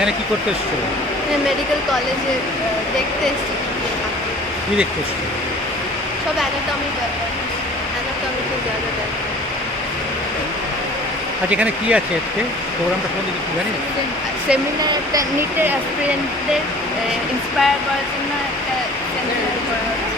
এখানে কি করতে এসছো? মেডিকেল কলেজে দেখতে এসেছি। কি দেখতে এসছো? সব অ্যানাটমিক্যাল জায়গা দেখ। আচ্ছা, এখানে কি আছে আজকে প্রোগ্রামটা সম্বন্ধে কিছু জানি? সেমিনার, একটা নিটের অ্যাসপিরেন্টদের ইন্সপায়ার করার জন্য একটা সেমিনার করা হয়।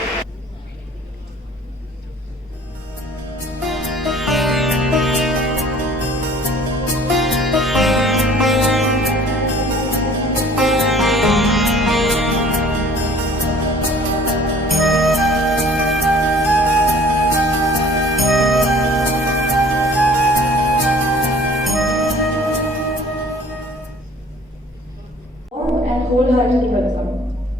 And wholehearted welcome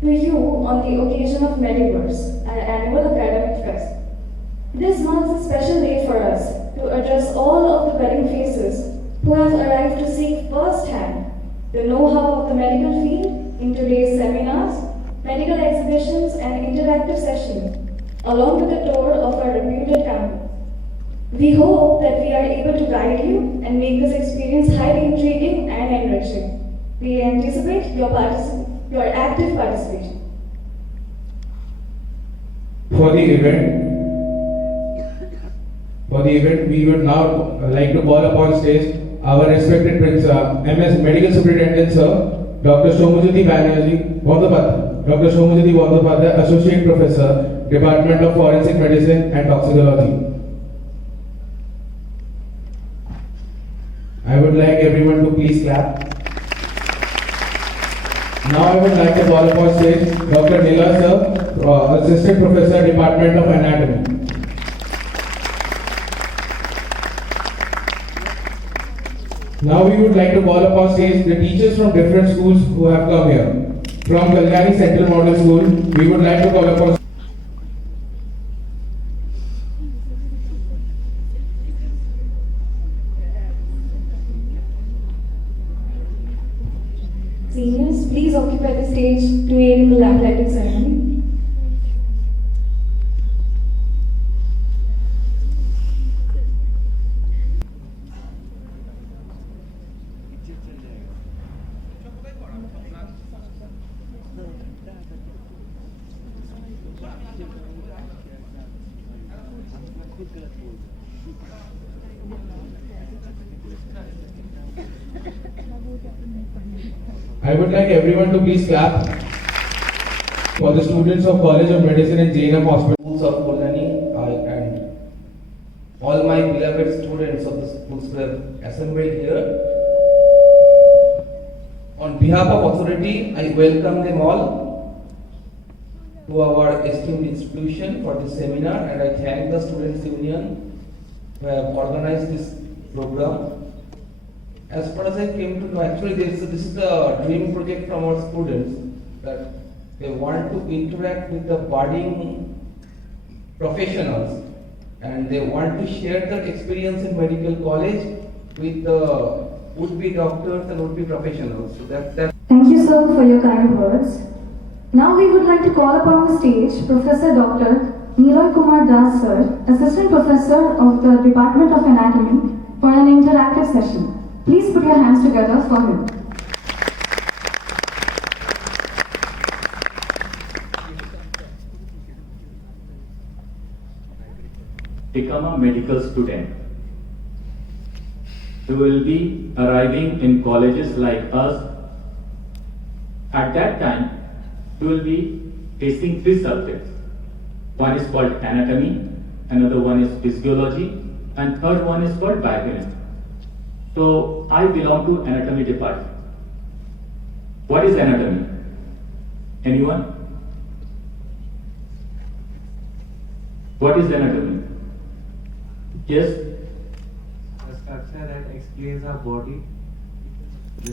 to you on the occasion of Mesiverse, our annual academic fest. This marks a special day for us to address all of the budding faces who have arrived to see firsthand the know-how of the medical field in today's seminars, medical exhibitions and interactive sessions, along with a tour of our reputed campus. We hope that we are able to guide you and make this experience highly intriguing and enriching. We anticipate your active participation. For the event, we would now like to call upon stage our respected MS Medical Superintendent Sir, Dr. Somujyoti Banerjee Bandyopadhyay, Dr. Somujyoti Bandyopadhyay, Associate Professor, Department of Forensic Medicine and Toxicology. I would like everyone to please clap. Now I would like to call upon stage Dr. Nila Sir, Assistant Professor, Department of Anatomy. Now we would like to call upon stage the teachers from different schools who have come here. From Kalyani Central Model School, we would like to call upon Seniors, please occupy the stage to aid in the lap lighting ceremony. I would like everyone to please clap for the students of College of Medicine and J.N Schools of Kalyani and all my beloved students of the schools who have assembled here. On behalf of authority, I welcome them all to our esteemed institution for this seminar, and I thank the Students' Union who have organized this program. As far as I came to know, actually this is the dream project from our students, that they want to interact with the budding professionals and they want to share their experience in medical college with the would-be doctors and would-be professionals. So that. Thank you, sir, for your kind words. Now we would like to call upon the stage Professor Dr. Niloy Kumar Das, sir, Assistant Professor of the Department of Anatomy, for an interactive session. Please put your hands together for him. Become a medical student. You will be arriving in colleges like us. At that time, you will be facing 3 subjects. One is called anatomy, another one is physiology, and third one is called biochemistry. So I belong to anatomy department. What is anatomy? Anyone? What is anatomy? Yes? The structure that explains our body. The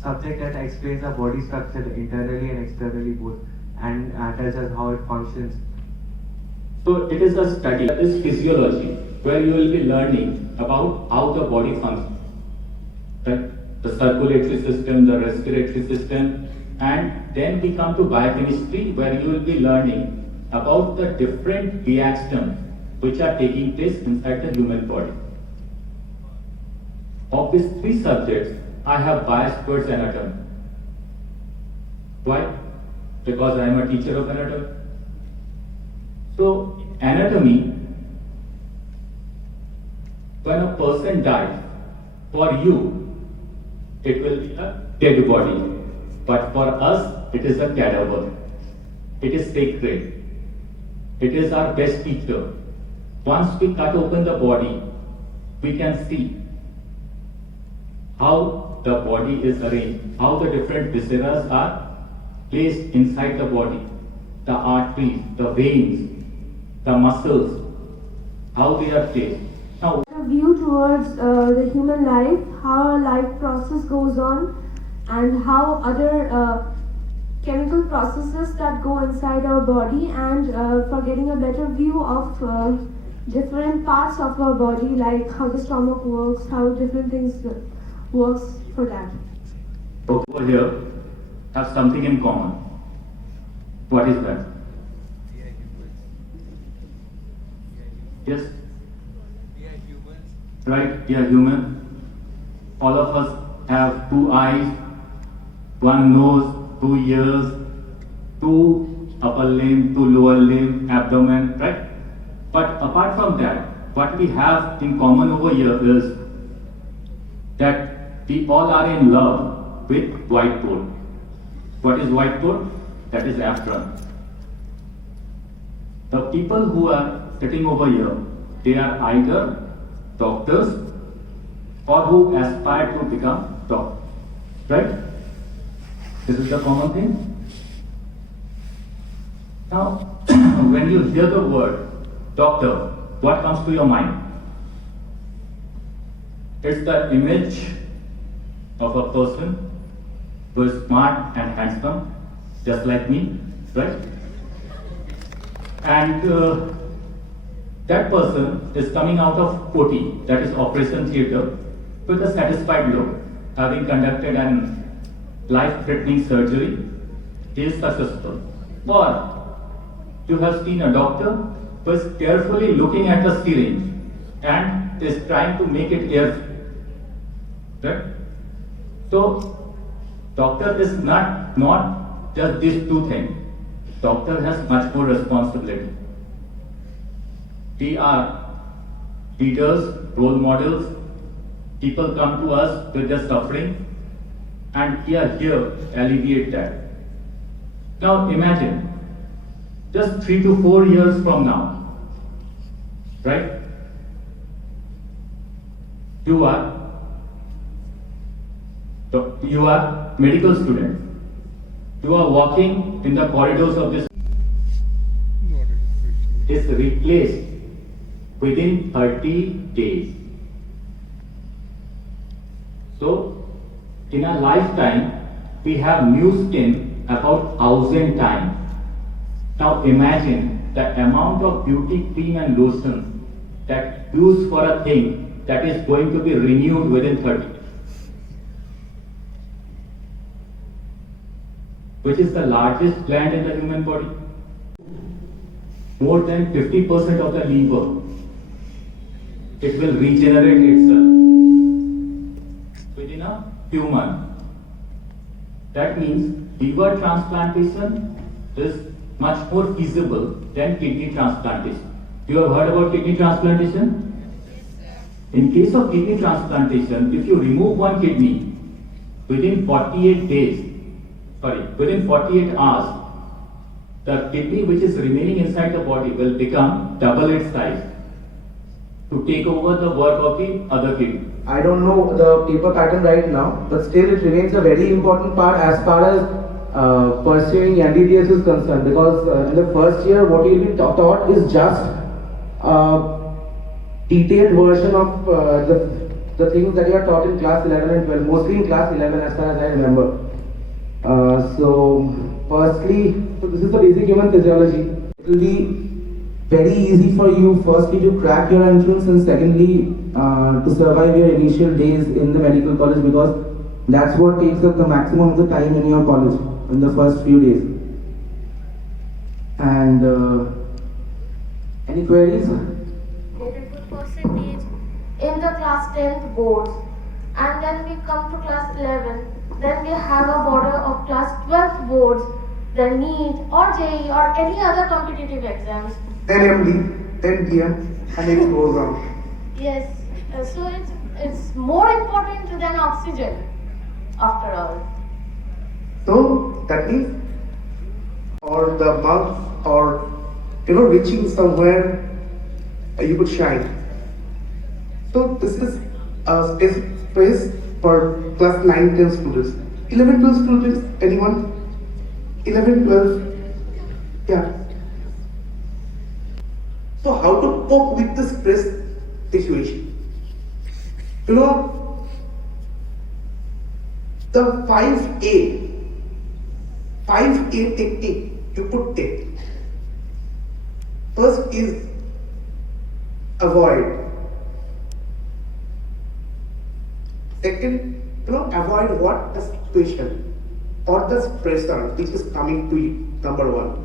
subject that explains our body structure internally and externally both, and tells us how it functions. So it is a study, that is physiology, where you will be learning about how the body functions. The circulatory system, the respiratory system, and then we come to biochemistry, where you will be learning about the different reactions which are taking place inside the human body. Of these 3 subjects, I have bias towards anatomy. Why? Because I am a teacher of anatomy. So, anatomy, when a person dies, for you, it will be a dead body. But for us, it is a cadaver. It is sacred. It is our best teacher. Once we cut open the body, we can see how the body is arranged, how the different viscera are placed inside the body, the arteries, the veins, the muscles, how they are placed. Now, A view towards the human life, how a life process goes on, and how other chemical processes that go inside our body, and for getting a better view of different parts of our body, like how the stomach works, how different things works for that. over here have something in common. What is that? Yes? Right, we are human. All of us have 2 eyes, 1 nose, 2 ears, 2 upper limb, 2 lower limb, abdomen, right? But apart from that, what we have in common over here is that we all are in love with whiteboard. What is whiteboard? That is aspirants. The people who are sitting over here, they are either doctors or who aspire to become doctors, right? This is the common thing. Now, when you hear the word doctor, what comes to your mind? It's the image of a person who is smart and handsome, just like me, right? And that person is coming out of OT, that is operation theatre, with a satisfied look, having conducted an life-threatening surgery. He is successful. Or you have seen a doctor who is carefully looking at the syringe and is trying to make it air-free, right? So, doctor is not just these 2 things. Doctor has much more responsibility. We are leaders, role models. People come to us with their suffering, and we are here to alleviate that. Now imagine, just 3 to 4 years from now, right? You are medical students. You are walking in the corridors of this. Is replaced within 30 days. So, in a lifetime, we have new skin about 1,000 times. Now imagine the amount of beauty cream and lotion that used for a thing that is going to be renewed within 30. Which is the largest gland in the human body? More than 50% of the liver. It will regenerate itself within a few months. That means liver transplantation is much more feasible than kidney transplantation. You have heard about kidney transplantation? In case of kidney transplantation, if you remove 1 kidney within 48 hours, the kidney which is remaining inside the body will become double its size to take over the work of the other kidney. I don't know the paper pattern right now, but still it remains a very important part as far as pursuing MBBS is concerned, because in the first year what you will be taught is just detailed version of the things that you are taught in class 11 and 12, mostly in class 11 as far as I remember. So this is the basic human physiology. It will be very easy for you firstly to crack your entrance, and secondly to survive your initial days in the medical college, because that's what takes up the maximum of the time in your college, in the first few days. And any queries? Related to percentage in the class 10th boards, and then we come to class 11. Then we have a border of class 12 boards, the NEET or JEE or any other competitive exams. Then MD, then DM, and it goes on. Yes, so it's more important than oxygen, after all. So that means, or the mouth, or reaching somewhere you could shine. So this is a specific space for class 9, 10 students. 11, 12 students, anyone? 11, 12, yeah. So how to cope with this stress situation? The 5A technique you could take. First is avoid. Second, avoid what? The situation or the stressor which is coming to you, number one.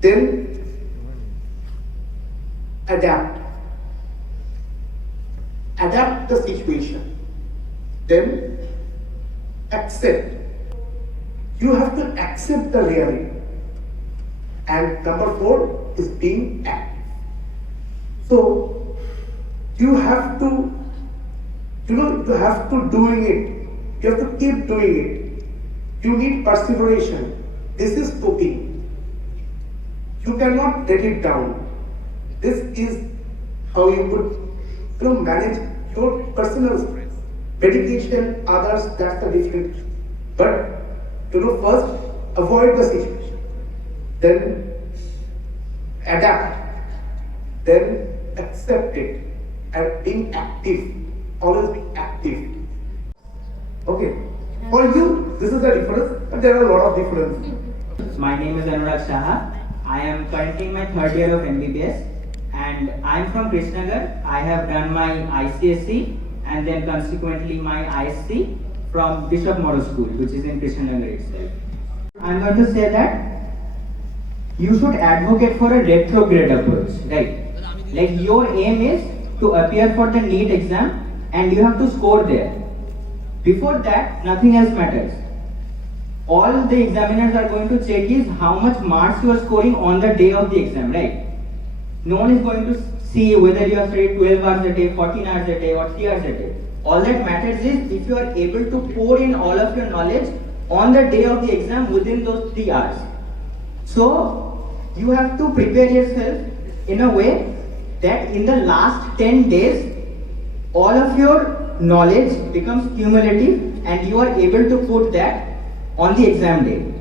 Then adapt. Adapt the situation. Then accept. You have to accept the reality. And number 4 is being active. So you have to, you have to doing it. You have to keep doing it. You need perseveration. This is coping. You cannot let it down. This is how you could manage your personal stress. Medication, others, that's the different. But first avoid the situation, then adapt, then accept it, and being active. Always be active. Okay. For you, this is the difference, but there are a lot of differences. My name is Anurag Saha. I am currently in my 3rd year of MBBS, and I am from Krishnagar. I have done my ICSE and then consequently my ISC from Bishop Model School, which is in Krishnagar itself. I am going to say that you should advocate for a retrograde approach, right? Like your aim is to appear for the NEET exam and you have to score there. Before that, nothing else matters. All the examiners are going to check is how much marks you are scoring on the day of the exam, right? No one is going to see whether you have studied 12 hours a day, 14 hours a day or 3 hours a day. All that matters is if you are able to pour in all of your knowledge on the day of the exam within those 3 hours. So you have to prepare yourself in a way that in the last 10 days, all of your knowledge becomes cumulative and you are able to put that on the exam day.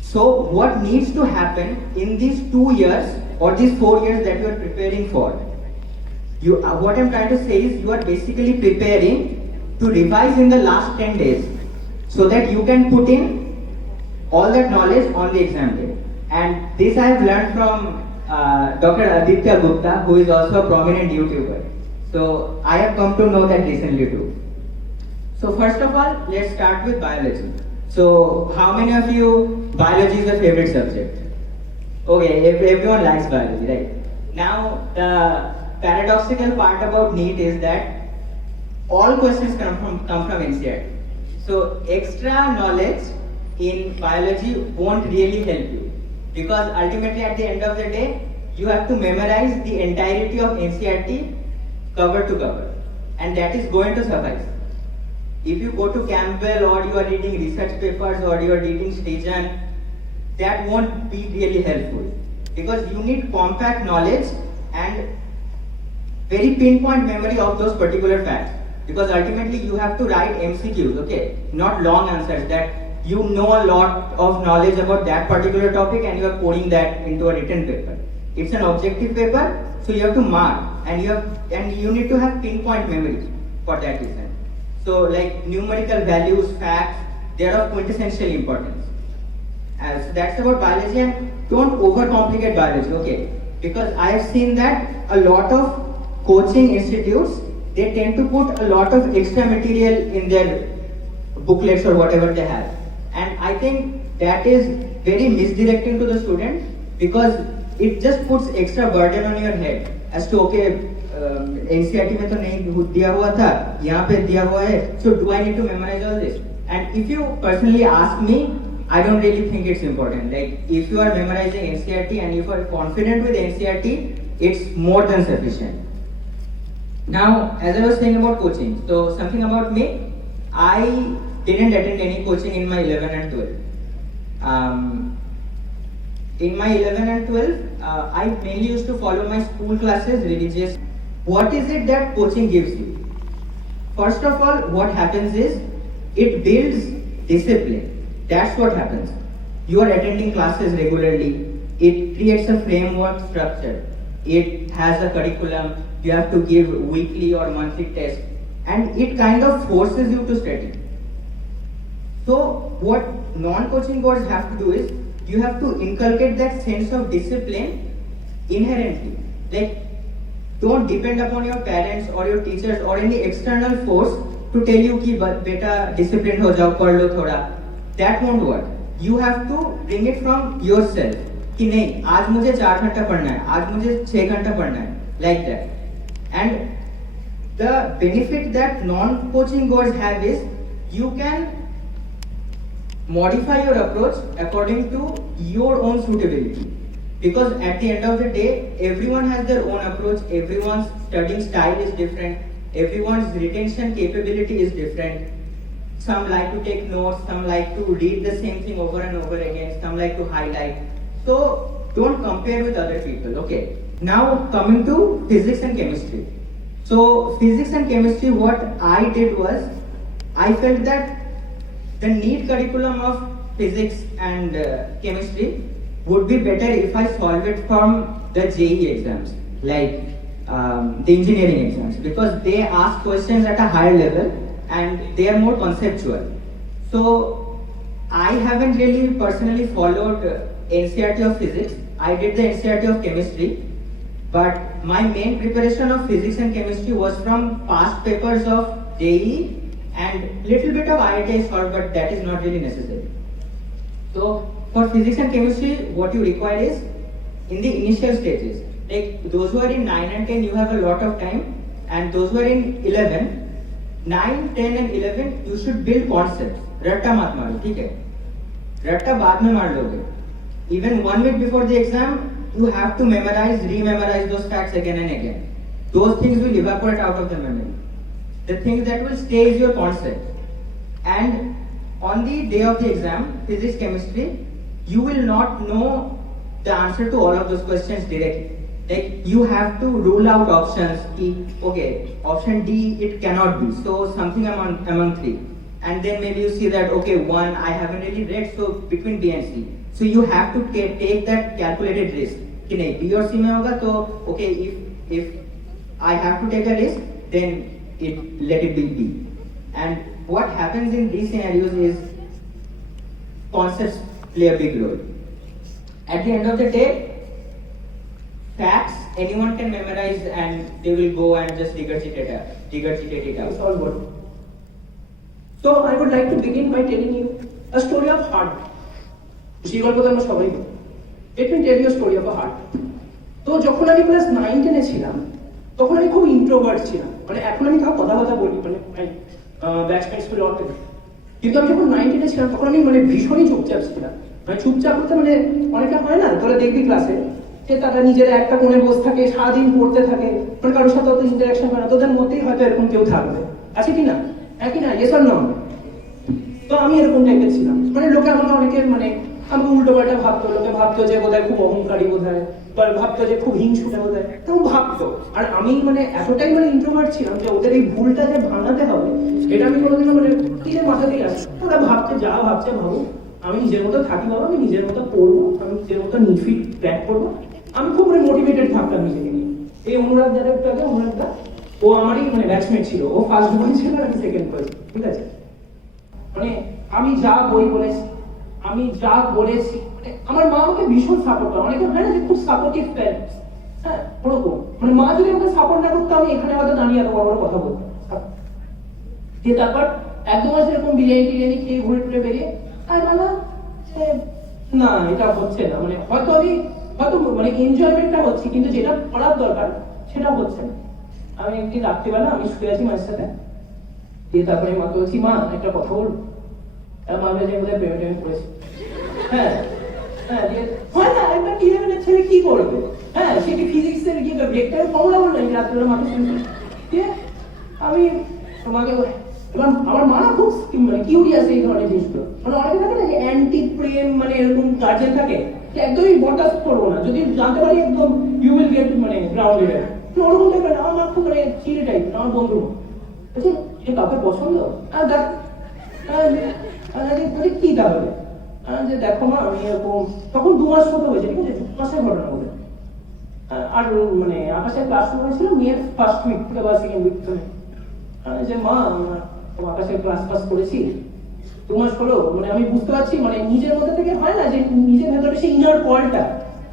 So what needs to happen in these 2 years or these 4 years that you are preparing for? What I'm trying to say is you are basically preparing to revise in the last 10 days so that you can put in all that knowledge on the exam day. And this I have learned from Dr. Aditya Gupta, who is also a prominent YouTuber. So I have come to know that recently too. So first of all, let's start with biology. So how many of you, biology is your favorite subject? Okay, everyone likes biology, right? Now the paradoxical part about NEET is that all questions come from NCERT. So extra knowledge in biology won't really help you, because ultimately at the end of the day, you have to memorize the entirety of NCERT cover to cover, and that is going to suffice. If you go to Campbell or you are reading research papers or you are reading Station, that won't be really helpful, because you need compact knowledge and very pinpoint memory of those particular facts, because ultimately you have to write MCQs, okay, not long answers that you know a lot of knowledge about that particular topic and you are coding that into a written paper. It's an objective paper, so you have to mark, and you need to have pinpoint memory for that reason. So like numerical values, facts, they are of quintessential importance. So that's about biology, and don't overcomplicate biology, okay? Because I have seen that a lot of coaching institutes, they tend to put a lot of extra material in their booklets or whatever they have. And I think that is very misdirecting to the student, because it just puts extra burden on your head as to okay NCERT में तो नहीं दिया हुआ था, यहाँ पे दिया हुआ है, so do I need to memorize all this? And if you personally ask me, I don't really think it's important. Like if you are memorizing NCERT and if you are confident with NCERT, it's more than sufficient. Now, as I was saying about coaching, so something about me, I didn't attend any coaching in my 11 and 12. In my 11 and 12, I mainly used to follow my school classes, religious. What is it that coaching gives you? First of all, what happens is, it builds discipline. That's what happens. You are attending classes regularly. It creates a framework structure. It has a curriculum. You have to give weekly or monthly tests. And it kind of forces you to study. So what non-coaching boards have to do is, you have to inculcate that sense of discipline inherently. Like, don't depend upon your parents or your teachers or any external force to tell you कि बेटा disciplined हो जाओ, पढ़ लो थोड़ा. That won't work. You have to bring it from yourself. कि नहीं, आज मुझे 4 घंटा पढ़ना है, आज मुझे 6 घंटा पढ़ना है, like that. And the benefit that non-coaching boards have is, you can modify your approach according to your own suitability. Because at the end of the day, everyone has their own approach, everyone's studying style is different, everyone's retention capability is different. Some like to take notes, some like to read the same thing over and over again, some like to highlight. So don't compare with other people, okay? Now coming to physics and chemistry. So physics and chemistry, what I did was, I felt that the NEET curriculum of physics and chemistry would be better if I solve it from the JEE exams, like the engineering exams, because they ask questions at a higher level and they are more conceptual. So I haven't really personally followed NCERT of physics. I did the NCERT of chemistry, but my main preparation of physics and chemistry was from past papers of JEE and little bit of IIT I solved, but that is not really necessary. So for physics and chemistry, what you require is, in the initial stages, like those who are in 9 and 10, you have a lot of time, and those who are in 11, 9, 10 and 11, you should build concepts. Ratta mat maro, theek hai? Ratta baad mein maar loge. Even 1 week before the exam, you have to memorize, re-memorize those facts again and again. Those things will evaporate out of the memory. The things that will stay is your concept. And on the day of the exam, physics, chemistry, you will not know the answer to all of those questions directly. Like, you have to rule out options. Okay, option D, it cannot be. So something among 3. And then maybe you see that, okay, 1, I haven't really read, so between B and C. So you have to take that calculated risk. Ki nahi, B or C mein hoga, so okay, if I have to take a risk, then let it be B. And what happens in these scenarios is, concepts play a big role. At the end of the day, facts anyone can memorize and they will go and just regurgitate it out. It's all good. So I would like to begin by telling you a story of heart. Let me tell you a story of a heart. তো যখন আমি class 9-10 এ ছিলাম, তখন আমি খুব introvert ছিলাম। মানে এখন আমি কাউ কথা বলি, মানে ব্যাচমেটস গুলো অর্থে। কিন্তু আমি যখন 9-10 এ ছিলাম, তখন আমি মানে ভীষণই চুপচাপ ছিলাম। মানে চুপচাপ বলতে মানে অনেকে হয় না, তোরা দেখবি ক্লাসে যে তারা নিজেরা একটা কোণে বসে থাকে, সারাদিন পড়তে থাকে, মানে কারোর সাথে অত ইন্টারাকশন করে না। তোদের মধ্যেই হয়তো এরকম কেউ থাকবে, আছে কি না? একই না, ইয়েস অর নো? তো আমি এরকম টাইপের ছিলাম। মানে লোকে আমাকে অনেকের মানে আমাকে উল্টো পাল্টা ভাবতো। লোকে ভাবতো যে বোধহয় খুব অহংকারী, বোধহয় ভাবতো যে খুব হিংসুটে, বোধহয় তেমন ভাবতো। আর আমি মানে এতটাই মানে ইন্ট্রোভার্ট ছিলাম যে ওদের এই ভুলটা যে ভাঙাতে হবে, এটা আমি কোনোদিনও মানে নিজের মাথা দিয়ে আসি। ওরা ভাবছে যা ভাবছে ভাবো, আমি নিজের মতো থাকি বাবা, আমি নিজের মতো পড়বো, আমি নিজের মতো নিটফিট ক্র্যাক করবো। আমি খুব মানে মোটিভেটেড থাকতাম নিজেকে নিয়ে। এই অনুরাগ যাদবটাকে, অনুরাগটা ও আমারই মানে ব্যাচমেট ছিল। ও ফার্স্ট বয় ছিল, আমি সেকেন্ড বয়, ঠিক আছে? মানে আমি যা বই বলেছি, আমি যা বলেছি, মানে আমার মা আমাকে ভীষণ সাপোর্ট করে। অনেকে হয় না যে খুব সাপোর্টিভ প্যারেন্টস, হ্যাঁ ওরকম। মানে মা যদি আমাকে সাপোর্ট না করতো, আমি এখানে হয়তো দাঁড়িয়ে এত বড় বড় কথা বলতাম। দিয়ে তারপর 1-2 মাস এরকম বিরিয়ানি খেয়ে ঘুরে টুরে বেরিয়ে আর বলা যে না এটা হচ্ছে না, মানে হয়তো আমি হয়তো মানে এনজয়মেন্টটা হচ্ছে, কিন্তু যেটা করার দরকার সেটা হচ্ছে না। আমি একদিন রাত্রিবেলা আমি শুয়ে আছি মায়ের সাথে, দিয়ে তারপরে মাকে বলছি, মা একটা কথা বলবো। মা বেজে বোধহয় প্রেমে টেমে পড়েছে। হ্যাঁ হ্যাঁ, দিয়ে হয় না, একটা 11-এর ছেলে কি করবে? হ্যাঁ, সে কি ফিজিক্সের কি ভেক্টরের ফর্মুলা বললো নাকি রাত্রিবেলা মাকে শুনছি। দিয়ে আমি তোমাকে এবার আমার মা না খুব মানে কিউরিয়াস এই ধরনের জিনিসগুলো। মানে অনেকে থাকে না যে অ্যান্টি প্রেম, মানে এরকম গার্জেন থাকে যে একদমই বরদাস্ত করবো না, যদি জানতে পারি একদম ইউ উইল গেট মানে গ্রাউন্ডেড। ওরকম টাইপের আমার মা খুব মানে চিড়ে টাইপ, আমার বন্ধু বলছি যে কাউকে পছন্দ দেখ, কি তাহলে যে দেখো মা আমি এরকম, তখন 2 মাস মতো হয়েছে, ঠিক আছে, 2 মাসের ঘটনা বলে। আর মানে আকাশের ক্লাস শুরু হয়েছিল মেয়ের ফার্স্ট উইক থেকে বা সেকেন্ড উইক থেকে, যে মা আকাশের ক্লাস পাস করেছি 2 মাস হলো, মানে আমি বুঝতে পারছি মানে নিজের মধ্যে থেকে হয় না যে নিজের ভেতরে সেই ইনার কলটা,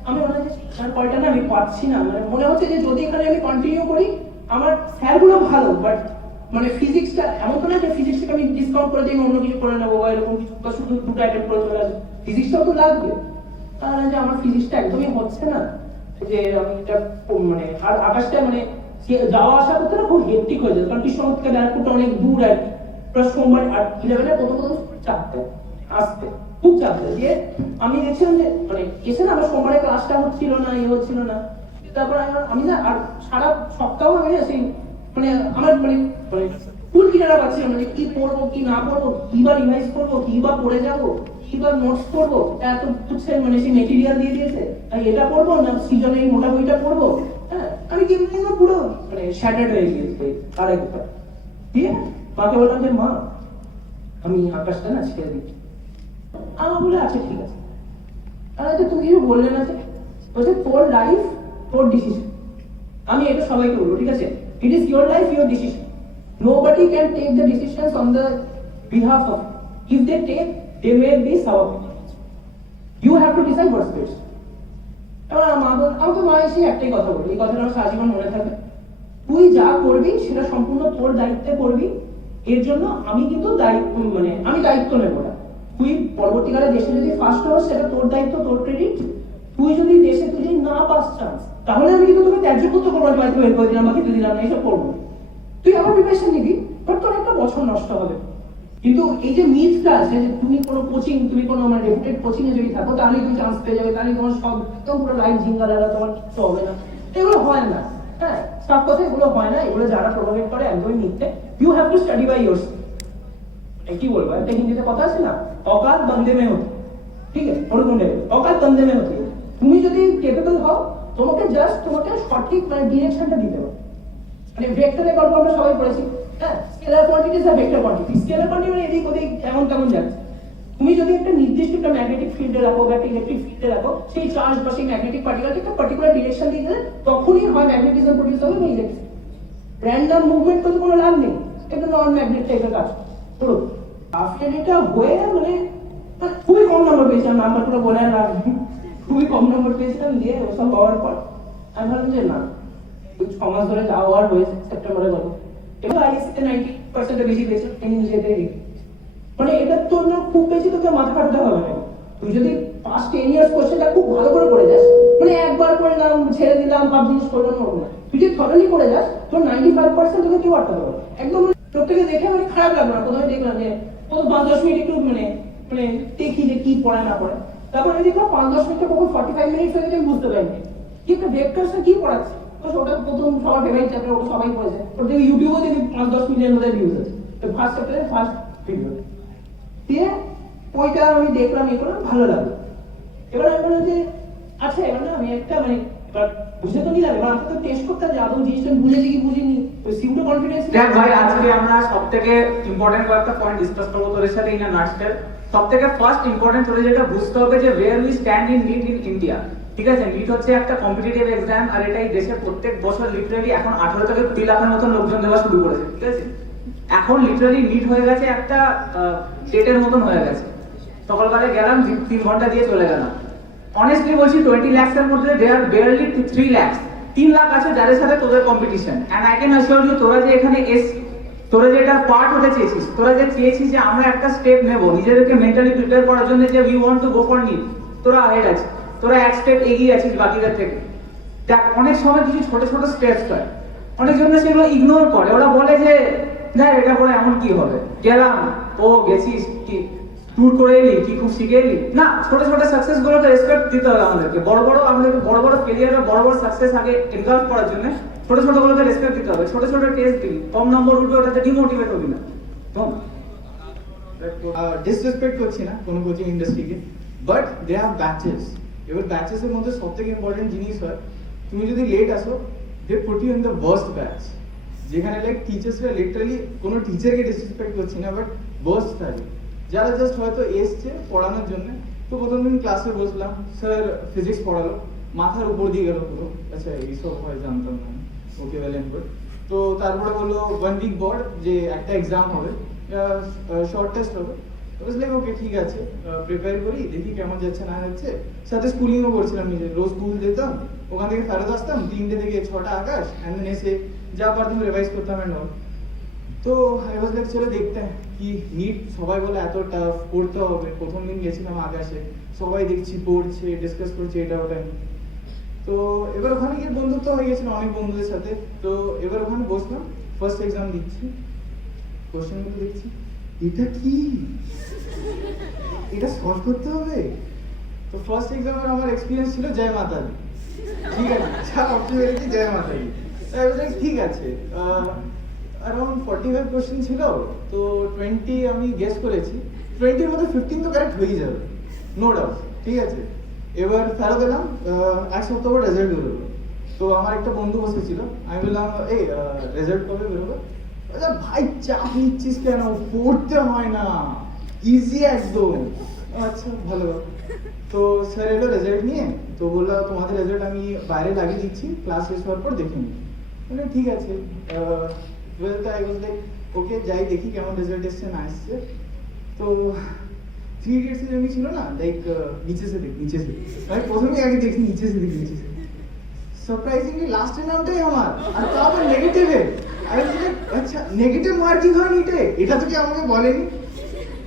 আমি মনে হচ্ছে ইনার কলটা না আমি পাচ্ছি না। মানে মনে হচ্ছে যে যদি এখানে আমি কন্টিনিউ করি, আমার স্যারগুলো ভালো, বাট মানে ফিজিক্সটা এমন তো না যে ফিজিক্সটাকে আমি ডিসকাউন্ট করে দিয়ে অন্য কিছু করে নেবো বা এরকম কিছু, বা শুধু 2টা অ্যাটেম্প করে চলে আসবে, ফিজিক্সটাও তো লাগবে। তাহলে যে আমার ফিজিক্সটা একদমই হচ্ছে না, যে আমি এটা মানে আর আকাশটা মানে যাওয়া আসা করতে না খুব হেক্টিক হয়ে যায়, কারণ কৃষ্ণ থেকে ব্যারাকপুরটা অনেক দূর আর কি। প্লাস সোমবার আর 11-এ প্রথম চাপতে আসতে খুব চাপতে, দিয়ে আমি দেখছিলাম যে মানে এসে না আমার সোমবারে ক্লাসটা হচ্ছিল না, হচ্ছিল না। তারপর আমি না আর সারা সপ্তাহ আমি সেই মানে আমার মানে মানে ফুল কিনারা পাচ্ছিলাম, মানে কি পড়বো কি না পড়বো, কি বা রিভাইজ করবো, কি বা পড়ে যাবো, কি বা নোটস পড়বো, এত বুঝছেন মানে সেই মেটেরিয়াল দিয়ে দিয়েছে, আমি এটা পড়বো না সৃজনে এই মোটা বইটা পড়বো। হ্যাঁ, আমি কিন্তু পুরো মানে শ্যাটার্ড হয়ে গিয়েছি আরেকবার। দিয়ে মাকে বললাম যে মা আমি আকাশটা না ছেড়ে দিচ্ছি। আমার বলে আচ্ছা ঠিক আছে। আচ্ছা তুমি কিছু বললে না, যে বলছে তোর লাইফ তোর ডিসিশন, আমি এটা সবাইকে বলবো, ঠিক আছে, it is your life, your decision. Nobody can take the decisions on the behalf of. If they take, they may be sour. You have to decide what's best. এবার আমাকে মা এসে একটাই কথা বলি, এই কথাটা আমার সারাজীবন মনে থাকবে, তুই যা করবি সেটা সম্পূর্ণ তোর দায়িত্বে করবি, এর জন্য আমি কিন্তু মানে আমি দায়িত্ব নেব না। তুই পরবর্তীকালে দেশে যদি ফার্স্ট হস সেটা তোর দায়িত্ব, তোর ক্রেডিট। তুই যদি দেশে তুই যদি না পাস চান্স, তাহলে আমি কিন্তু তোকে ত্যায্য করতে করবো, বাড়িতে বের করে দিলাম বা খেতে দিলাম না, এইসব করবো। তুই আবার প্রিপারেশন নিবি, বাট তোর একটা বছর নষ্ট হবে। কিন্তু এই যে মিথটা আছে যে তুমি কোনো কোচিং, তুমি কোনো মানে রেপুটেড কোচিং এ যদি থাকো তাহলেই তুমি চান্স পেয়ে যাবে, তাহলে তোমার সব একদম পুরো লাইফ জিঙ্গালালা, তোমার কিছু হবে না, এগুলো হয় না। হ্যাঁ, সব কথা এগুলো হয় না, এগুলো যারা প্রভাবিত করে একদমই মিথ্যে। You have to study by yourself. কি বলবো, একটা হিন্দিতে কথা আছে না, অকাল বন্দে মে হতে, ঠিক আছে, ওরকম অকাল বন্দে মে হতে। তুমি যদি ক্যাপেবল হও, তোমাকে জাস্ট তোমাকে সঠিক মানে ডিরেকশনটা দিতে হবে। মানে ভেক্টরের গল্প আমরা সবাই পড়েছি, হ্যাঁ, স্কেলার কোয়ান্টিটিজ আর ভেক্টর কোয়ান্টিটি। স্কেলার কোয়ান্টিটি মানে এদিক ওদিক এমন তেমন যাচ্ছে। তুমি যদি একটা নির্দিষ্ট একটা ম্যাগনেটিক ফিল্ডে রাখো বা একটা ইলেকট্রিক ফিল্ডে রাখো, সেই চার্জ বা সেই ম্যাগনেটিক পার্টিকেলকে একটা পার্টিকুলার ডিরেকশন দিয়ে দিলে তখনই হয় ম্যাগনেটিজম প্রডিউস হবে বা ইলেকট্রিক। র্যান্ডম মুভমেন্ট করতে কোনো লাভ নেই, এটা নন ম্যাগনেট টাইপের কাজ পুরো। আফটার এটা হয়ে মানে খুবই কম নম্বর পেয়েছিলাম, নাম্বার পুরো বলে আর লাভ নেই, খুবই কম নম্বর পেয়েছিলাম। দিয়ে ওসব হওয়ার পর আমি ভাবলাম যে না, 6 মাস ধরে যা হওয়ার হয়েছে, সেপ্টেম্বরে গেল, এবার আইএসসিতে 90% বেশি পেয়েছে, নিজেতে মানে এটার জন্য খুব বেশি তোকে মাথা কাটতে হবে না। তুই যদি পাস্ট 10 ইয়ার্স কোশ্চেনটা খুব ভালো করে করে যাস, মানে একবার করলাম ছেড়ে দিলাম ভাব জিনিস করলাম ওরকম না, তুই যদি থরলি করে যাস তোর 95% তোকে কেউ আটকাতে পারবে। একদম লোকটাকে দেখে মানে খারাপ লাগলো না, প্রথমে দেখলাম যে ও 5-10 মিনিট একটু মানে মানে দেখি যে কি পড়ে না পড়ে, তারপর আমি দেখলাম 5-10 মিনিটে কখন 45 মিনিট হয়ে গেছে আমি বুঝতে পারিনি কি একটা ভেক্টরসটা কি পড়াচ্ছে। তো ওটা প্রথম সবার ফেভারিট চ্যাপ্টার, ওটা সবাই পড়েছে, ওটা দেখি ইউটিউবে দেখি 5-10 মিলিয়ন মধ্যে ভিউজ আছে, তো ফার্স্ট চ্যাপ্টারে ফার্স্ট ভিডিও দিয়ে ওইটা আমি দেখলাম, এই করে ভালো লাগলো। এবার আমি বললাম যে আচ্ছা এবার না আমি একটা মানে এবার বুঝে তো নিলাম, এবার আমাকে তো টেস্ট করতে হবে আদৌ জিনিসটা বুঝেছি কি বুঝিনি, ওই সিউটো কনফিডেন্স। দেখ ভাই, আজকে আমরা সবথেকে ইম্পর্টেন্ট কয়েকটা পয়েন্ট ডিসকাস করবো তোদের সাথে ইন আ নাটসেল। সবথেকে ফার্স্ট ইম্পর্টেন্ট তোদের যেটা বুঝতে হবে যে where we stand in NEET in India. ঠিক আছে, নিট হচ্ছে একটা কম্পিটিটিভ এক্সাম, আর এটাই দেশের প্রত্যেক বছর লিটারালি এখন 18 থেকে 20 লাখের মতো লোকজন দেওয়া শুরু করেছে। ঠিক আছে, এখন লিটারালি নিট হয়ে গেছে একটা ডেটের মতন হয়ে গেছে। সকালবেলা গেলাম, 3 ঘন্টা দিয়ে চলে গেলাম। অনেস্টলি বলছি 20 লাখের মধ্যে they are barely 3 lakh, 3 lakh আছে যাদের সাথে তোদের competition. And I can assure you, তোরা যে এখানে তোরা যে এটা পার্ট হতে চেয়েছিস, তোরা যে চেয়েছিস যে আমরা একটা স্টেপ নেব নিজেদেরকে মেন্টালি প্রিপেয়ার করার জন্য, যে we want to go for NEET, তোরা আহেড আছে। তোরা এক স্টেপ এগিয়ে আছিস বাকিদের থেকে। দেখ অনেক সময় কিছু ছোট ছোট স্টেপস হয়, অনেকজন সেগুলো ইগনোর করে, ওরা বলে যে দেখ এটা করে এমন কি হবে, গেলাম ও গেছিস কি ট্যুর করে এলি কি খুব শিখে এলি না। ছোট ছোট সাকসেস গুলোকে রেসপেক্ট দিতে হবে আমাদেরকে, আমাদেরকে বড় বড় ফেলিয়ার বা বড় বড় সাকসেস আগে এনকারেজ করার জন্য ছোট ছোট গুলোকে রেসপেক্ট দিতে হবে। ছোট ছোট টেস্ট দিবি, কম নম্বর উঠবে ওটাতে ডিমোটিভেট হবি না। ডিসরেসপেক্ট করছি না কোনো কোচিং ইন্ডাস্ট্রিকে, বাট দে হ্যাভ ব্যাচেস। এবার ব্যাচেসের মধ্যে সবথেকে ইম্পর্টেন্ট জিনিস হয়, তুমি যদি লেট আসো they put you in the worst batch, যেখানে লাইক টিচার্সরা লিটারালি কোনো টিচারকে ডিসরেসপেক্ট করছি না, বাট ওয়ার্স্ট থাকে, যারা জাস্ট হয়তো এসছে পড়ানোর জন্য। তো প্রথম দিন ক্লাসে বসলাম, স্যার ফিজিক্স পড়ালো, মাথার উপর দিয়ে গেল পুরো, আচ্ছা এইসব হয় জানতাম না, ওকে ওয়েল এন্ড গুড। তো তারপরে বললো 1 week বোর্ড, যে একটা এক্সাম হবে, শর্ট টেস্ট হবে। লাইক ওকে ঠিক আছে, প্রিপেয়ার করি, দেখি কেমন যাচ্ছে না যাচ্ছে। সাথে স্কুলিংও করছিলাম নিজে, রোজ স্কুল যেতাম, ওখান থেকে ফেরত আসতাম 3টে থেকে 6টা আকাশ, অ্যান্ড দেন এসে যা পারতাম রিভাইজ করতাম অ্যান্ড অল। তো আই ওয়াজ লাইক চলো দেখতে हैं কি নিট, সবাই বলে এত টাফ, পড়তে হবে। প্রথম দিন গেছিলাম আকাশে, সবাই দেখছি পড়ছে, ডিসকাস করছে এটা ওটা। তো এবার ওখানে গিয়ে বন্ধুত্ব হয়ে গেছিল অনেক বন্ধুদের সাথে। তো এবার ওখানে বসলাম, ফার্স্ট এক্সাম দিচ্ছি, কোশ্চেনগুলো দেখছি, এটা কি, এটা সলভ করতে হবে। তো ফার্স্ট এক্সামের আমার এক্সপিরিয়েন্স ছিল জয় মাতা দি, ঠিক আছে, যা অপশনালিটি জয় মাতা দি। তাই ঠিক আছে, अराउंड 45 কোশ্চেন ছিল, তো 20 আমি গেস করেছি, 20 এর মধ্যে 15 তো কারেক্ট হয়ে যাবে, নো ডাউট, ঠিক আছে। এবার ফেরত এলাম, এক সপ্তাহ পর রেজাল্ট বেরোলো। তো আমার একটা বন্ধু বসেছিল, আমি বললাম এই রেজাল্ট কবে বেরোবে? আচ্ছা ভাই চাপ নিচ্ছিস কেন, পড়তে হয় না, ইজি একদম। আচ্ছা ভালো। তো স্যার এলো রেজাল্ট নিয়ে, তো বললো তোমাদের রেজাল্ট আমি বাইরে লাগিয়ে দিচ্ছি, ক্লাস শেষ হওয়ার পর দেখে নিই। বলে ঠিক আছে। টুয়েলথে আই ওয়াজ লাইক ওকে যাই দেখি কেমন রেজাল্ট এসছে না এসছে। তো 3 ইডিয়টস এর ছিল না, লাইক নিচে সে দেখ, আমি প্রথমে আগে দেখি নিচে সে দেখ, সারপ্রাইজিংলি লাস্টের নামটাই আমার, আর তাও আবার নেগেটিভে। আমি লাইক আচ্ছা নেগেটিভ মার্কিং হয় নিটে, এটা তো কি আমাকে বলেনি।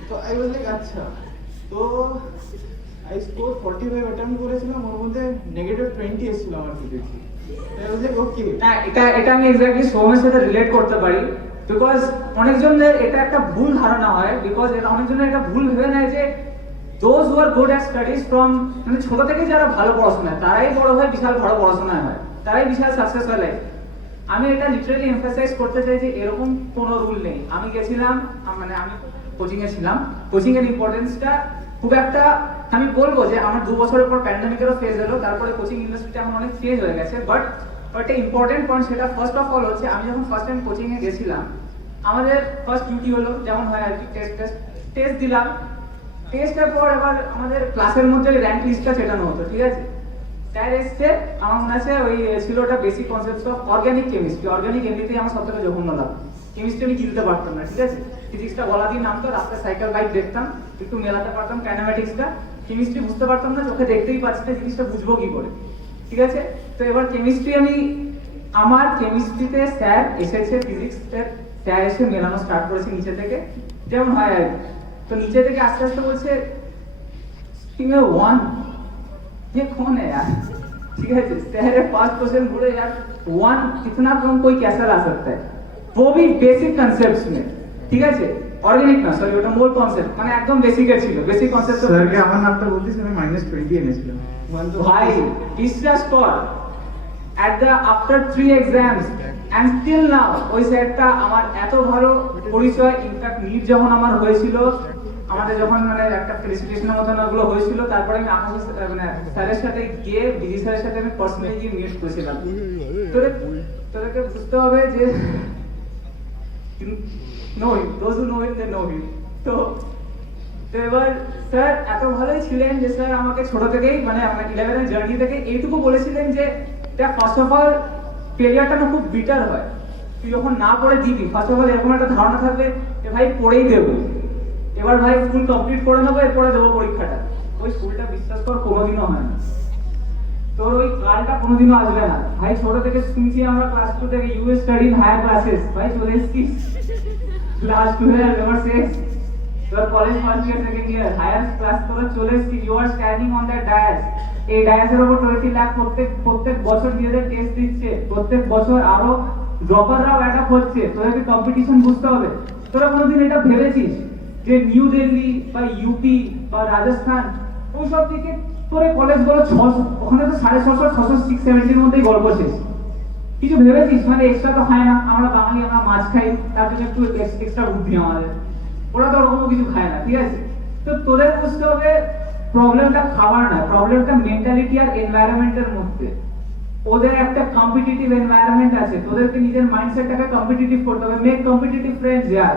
তো আই ওয়াজ লাইক আচ্ছা। তো আই স্কোর 45 অ্যাটেম্প্ট করেছিলাম, ওর মধ্যে -20 এসেছিল আমার ফিজিক্সে। এটা আমি এক্স্যাক্টলি সৌমের সাথে রিলেট করতে পারি, বিকজ অনেকজনের এটা একটা ভুল ধারণা হয়, বিকজ অনেকজনের একটা ভুল ভেবে নেয় যে those who are good at studies from, মানে ছোট থেকে যারা ভালো পড়াশোনায় তারাই বড় হয় বিশাল বড় পড়াশোনায় হয়, তারাই বিশাল সাকসেস হয় লাইফ। আমি এটা লিটারালি এমফাসাইজ করতে চাই যে এরকম কোনো রুল নেই। আমি গেছিলাম, মানে আমি কোচিং এ ছিলাম, কোচিং এর ইম্পর্টেন্সটা খুব একটা, আমি বলবো যে আমার 2 বছরের পর প্যান্ডেমিকেরও ফেজ এলো, তারপরে কোচিং ইন্ডাস্ট্রিটা এখন অনেক চেঞ্জ হয়ে গেছে। বাট একটা ইম্পর্টেন্ট পয়েন্ট, সেটা ফার্স্ট অফ অল হচ্ছে, আমি যখন ফার্স্ট টাইম কোচিং এ গেছিলাম, আমাদের ফার্স্ট ডিউটি হলো যেমন হয় আর কি, টেস্ট দিলাম। টেস্টের পর এবার আমাদের ক্লাসের মধ্যে র্যাঙ্ক লিস্টটা চেটানো হতো, ঠিক আছে। স্যার এসছে, আমার মনে আছে ওই ছিল ওটা basic concepts of organic chemistry. Organic এমনিতেই আমার সবথেকে জঘন্য লাগতো, কেমিস্ট্রি আমি কিনতে পারতাম না, ঠিক আছে। ফিজিক্সটা গলা দিয়ে নামতো, রাস্তায় সাইকেল বাইক দেখতাম, একটু মেলাতে পারতাম কাইনেমেটিক্সটা, কেমিস্ট্রি বুঝতে পারতাম না, চোখে দেখতেই পাচ্ছি না, জিনিসটা বুঝবো কি করে, ঠিক আছে। তো এবার কেমিস্ট্রি আমার কেমিস্ট্রিতে স্যার এসেছে, ফিজিক্সের স্যার এসে মেলানো স্টার্ট করেছে নিচে থেকে, যেমন হয় আর কি। তো নিচে থেকে আস্তে আস্তে বলছে स्ट्रीम 1 ये कौन है यार, ठीक है। शहर 5% बोले यार 1 इतना कम कोई कैसा ला सकता है, वो भी बेसिक कॉन्सेप्ट्स में, ठीक है। অর্গানিক না, সরি ওটা মূল কনসেপ্ট, মানে একদম বেসিক ছিল, বেসিক কনসেপ্ট। স্যারকে আমার নামটা বলতিস, আমি -20 এনেছিলাম ভাই। বিশ্বাস কর, at the after 3 exams and still now ওই স্যারটা আমার এত ভালো পরিচয়। ইনফ্যাক্ট নিট যখন আমার হয়েছিল, আমাদের যখন মানে একটা ফেলিসিটেশনের মতন ওগুলো হয়েছিল, তারপরে আমি আকাশ মানে স্যারের সাথে গিয়ে, বিজি স্যারের সাথে আমি পার্সোনালি গিয়ে মিট করেছিলাম। তোদেরকে বুঝতে হবে যে know him, those who know him they know him. তো এবার স্যার এত ভালোই ছিলেন যে স্যার আমাকে ছোট থেকেই, মানে আমার 11 এর জার্নি থেকে এইটুকু বলেছিলেন যে ফার্স্ট অফ অল ফেলিয়ারটা না খুব বিটার হয়, তুই যখন না পড়ে দিবি, ফার্স্ট অফ অল এরকম একটা ধারণা থাকবে যে ভাই পড়েই দেবো, এবার ভাই ফুল কমপ্লিট করে নেবো, এরপরে দেবো পরীক্ষাটা। ওই স্কুলটা বিশ্বাস কর কোনোদিনও হয় না, তোর ওই কালটা কোনোদিনও আসবে না ভাই। ছোট থেকে শুনছি আমরা ক্লাস 2 থেকে you study in higher classes, ভাই চলে এসেছিস ক্লাস 2 এর নেভার সেক্স, তোর college first year second year higher class তোরা চলে এসেছিস, you are standing on that dais, এই ডায়াসের উপর 20 লাখ প্রত্যেক বছর নিজেদের টেস্ট দিচ্ছে, প্রত্যেক বছর আরো ড্রপাররাও অ্যাটাক হচ্ছে, তোদেরকে কম্পিটিশন বুঝতে হবে। তোরা কোনোদিন এটা ভেবেছিস যে নিউ দিল্লি বা ইউপি বা রাজস্থান ওইসব দিকে তোরে কলেজগুলো 600, ওখানে তো 650, 600, 670 মধ্যেই গল্প শেষ। কিছু ভেবেছিস? মানে এক্সট্রা তো খায় না, আমরা বাঙালি, আমরা মাছ খাই, তার জন্য একটু এক্সট্রা বুদ্ধি আমাদের, ওরা তো ওরকম কিছু খায় না, ঠিক আছে? তো তোদের বুঝতে হবে প্রবলেমটা খাবার না, প্রবলেমটা মেন্টালিটি আর এনভায়রনমেন্টের মধ্যে। ওদের একটা কম্পিটিটিভ এনভায়রনমেন্ট আছে, তোদেরকে নিজের মাইন্ডসেটটাকে কম্পিটিটিভ করতে হবে। Make competitive friends year,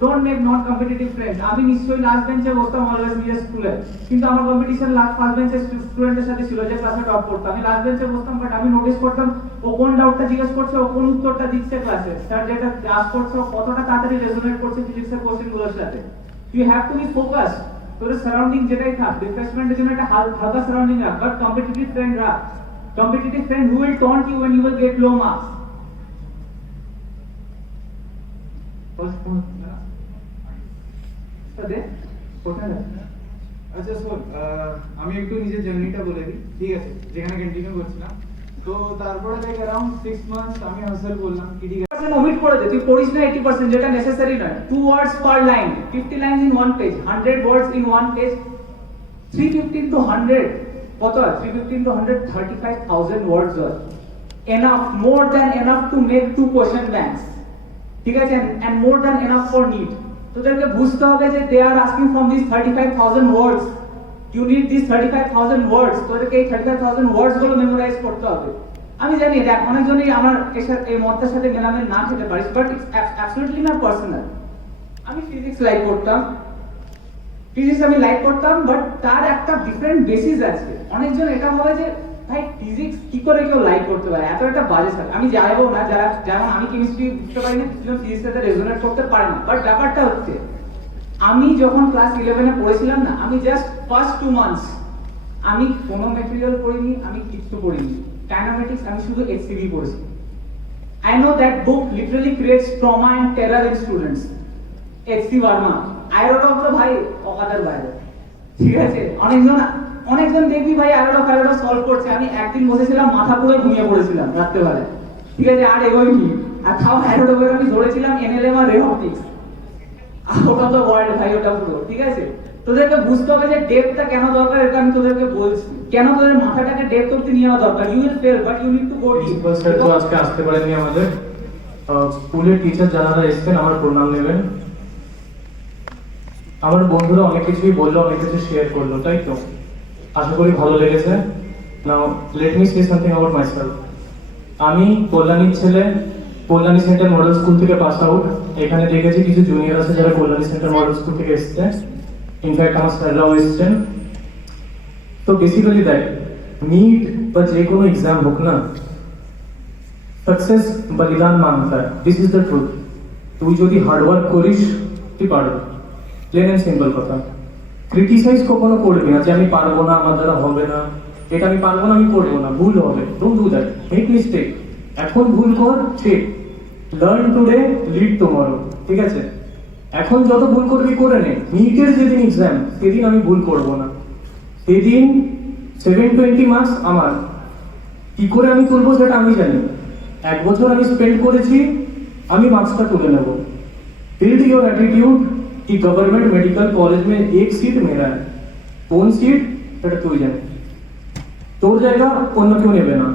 don't make not competitive friends. আমি নিশ্চয়ই লাস্ট বেঞ্চে বসতাম অলওয়েজ নিজের স্কুলে, কিন্তু আমার কম্পিটিশন ফার্স্ট বেঞ্চের স্টুডেন্টের সাথে ছিল যে ক্লাসে টপ করতো। আমি লাস্ট বেঞ্চে বসতাম, বাট আমি নোটিস করতাম ও কোন ডাউটটা জিজ্ঞেস করছে, ও কোন উত্তরটা দিচ্ছে ক্লাসে, স্যার যেটা ক্লাস করছে ও কতটা তাড়াতাড়ি রেজোনেট করছে ফিজিক্সের কোশ্চেনগুলোর সাথে। You have to be focused. তোর সারাউন্ডিং যেটাই থাক, রিফ্রেশমেন্টের জন্য একটা হালকা সারাউন্ডিং রাখ, বাট কম্পিটিটিভ ফ্রেন্ড রাখ। Competitive friend who will taunt you when you will get low marks. আচ্ছা শোন, আমি একটু নিজের জার্নিটা বলে দিই, ঠিক আছে, যেখানে কন্টিনিউ করছিলাম। তো তারপরে লাইক अराउंड 6 মান্থস আমি হাসল করলাম কি, ঠিক আছে, omit করে দে, তুই পড়িস না 80%, যেটা নেসেসারি নয়। 2 words per line, 50 lines in one page, 100 words in one page, 315 to 100 কত হয়? 315 to 100, 35,000 words are enough, more than enough to make 2 question banks, ঠিক আছে, and more than enough for NEET. তোদেরকে বুঝতে হবে যে they are asking from these 35,000 words, you need these 35,000 words, তোদেরকে এই 35,000 words গুলো মেমোরাইজ করতে হবে। আমি জানি দেখ অনেকজনই আমার এই মতটার সাথে মেলামেল না খেতে পারিস, but it's absolutely not personal. আমি ফিজিক্স লাইক করতাম, আমি লাইক করতাম, বাট তার একটা ডিফারেন্ট বেসিস আছে। অনেকজন এটা ভাবে যে ভাই ফিজিক্স কি করে কেউ লাইক করতে পারে, এত একটা বাজে স্যার। আমি যাইবো না, যারা যেমন আমি কেমিস্ট্রি বুঝতে পারি না, ফিজিক্স সাথে রেজোনেট করতে পারে না, বাট ব্যাপারটা হচ্ছে আমি যখন ক্লাস 11 এ পড়েছিলাম না, আমি জাস্ট ফার্স্ট 2 মান্থস আমি কোনো ম্যাটেরিয়াল পড়িনি, আমি কিছু পড়িনি, কাইনেমেটিক্স আমি শুধু HCV পড়েছি। I know that book literally creates trauma and terror in students. HC Verma, আয়রোডফ তো ভাই অকাদের বাইরে, ঠিক আছে। অনেকজন দেখবি ভাই আয়রোডফ সলভ করছে, আমি একদিন বসেছিলাম মাথা পুরো ঘুমিয়ে পড়েছিলাম রাত্রেবেলায়, ঠিক আছে, আর এগোইনি। আর তাও আয়রোডফের আমি ধরেছিলাম NLM আর রেহপটিক্স, আউট অফ দ্য ওয়ার্ল্ড ভাই ওটা পুরো, ঠিক আছে। তোদেরকে বুঝতে হবে যে ডেপথটা কেন দরকার, এটা আমি তোদেরকে বলছি, কেন তোদের মাথাটাকে ডেপথ অবধি নিয়ে যাওয়া দরকার। You will fail, but you need to go deep. Sir তো আজকে আসতে পারেননি আমাদের, স্কুলের টিচার যারা এসেছেন আমার প্রণাম নেবেন। আমার বন্ধুরা অনেক কিছুই বললো, অনেক কিছু শেয়ার করলো, তাই তো আশা করি ভালো লেগেছে। Now let me say something about myself. আমি কল্যাণীর ছেলে, কল্যাণী সেন্টার মডেল স্কুল থেকে পাস আউট। এখানে দেখেছি কিছু জুনিয়র আছে যারা কল্যাণী সেন্টার মডেল স্কুল থেকে এসছে, ইনফ্যাক্ট আমার স্যাররাও এসছেন। তো বেসিক্যালি দেখ, नीट বা যে কোনো এক্সাম হোক না, সাকসেস বলিদান মাংতা হয়, দিস ইজ দ্য ট্রুথ। তুই যদি হার্ডওয়ার্ক করিস তুই পারবি, প্লেন এন্ড সিম্পল কথা। ক্রিটিসাইজ কখনো করবি না যে আমি পারবো না, আমার দ্বারা হবে না, এটা আমি পারবো না, আমি করবো না, ভুল হবে, don't do that, make mistake. এখন ভুল কর, ঠিক, লার্ন টুডে লিড টুমরো, ঠিক আছে। এখন যত ভুল করবি করে নে, নিটের যেদিন এক্সাম সেদিন আমি ভুল করবো না, সেদিন 720 মার্কস আমার। কি করে আমি তুলবো সেটা আমি জানি, 1 বছর আমি স্পেন্ড করেছি, আমি মার্কসটা তুলে নেব। बिल्ड योर एटीट्यूड कि गवर्नमेंट मेडिकल कॉलेज में एक सीट मेरा है, कौन सीट সেটা তুই জানি, তোর জায়গা অন্য কেউ নেবে না।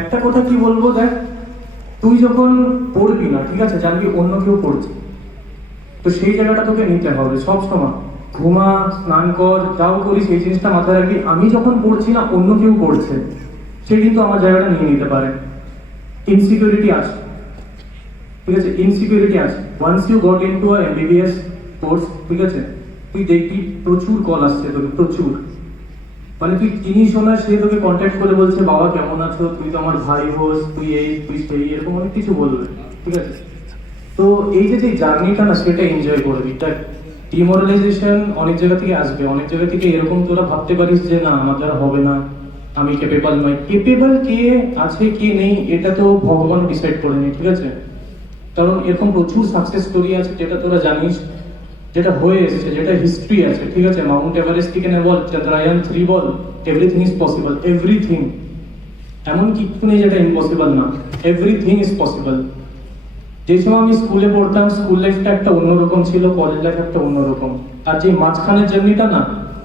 একটা কথা কি বলবো, দেখ তুই যখন পড়বি না, ঠিক আছে, জানবি অন্য কেউ পড়ছে, তো সেই জায়গাটা তোকে নিতে হবে সব সময়। ঘুমা, স্নান কর, যাও করিস, এই জিনিসটা মাথায় রাখবি, আমি যখন পড়ছি না অন্য কেউ পড়ছে, সে কিন্তু আমার জায়গাটা নিয়ে নিতে পারে। ইনসিকিউরিটি আছে, ঠিক আছে, ইনসিকিউরিটি আছে। Once you got into a MBBS course, ঠিক আছে, তুই দেখবি প্রচুর কল আসছে তোকে, প্রচুর, মানে তুই চিনিস না, সে তোকে কন্ট্যাক্ট করে বলছে বাবা কেমন আছো, তুই তো আমার ভাই হোস, তুই এই তুই সেই, এরকম অনেক কিছু বলবে, ঠিক আছে। তো এই যে জার্নিটা না, সেটা এনজয় করবি। দেখ ডিমোরালাইজেশন অনেক জায়গা থেকে আসবে, অনেক জায়গা থেকে এরকম তোরা ভাবতে পারিস যে না আমার দ্বারা হবে না, আমি কেপেবল নই। কেপেবল কে আছে কে নেই এটা তো ভগবান ডিসাইড করে নি, ঠিক আছে, কারণ এরকম প্রচুর সাকসেস স্টোরি আছে যেটা তোরা জানিস। যেটা হয়ে এসেছে, যেটা হিস্ট্রি আছে, ঠিক আছে, মাউন্ট এভারেস্ট থেকে বল, চন্দ্রায়ন 3 বল, এভরিথিং ইজ পসিবল, এভরিথিং। এমন কিছু নেই যেটা ইম্পসিবল না, এভরিথিং ইজ পসিবল। যে সময় আমি স্কুলে পড়তাম, স্কুল লাইফটা একটা অন্যরকম ছিল, কলেজ লাইফ একটা অন্যরকম। আর যে মাঝখানের জার্নিটা না,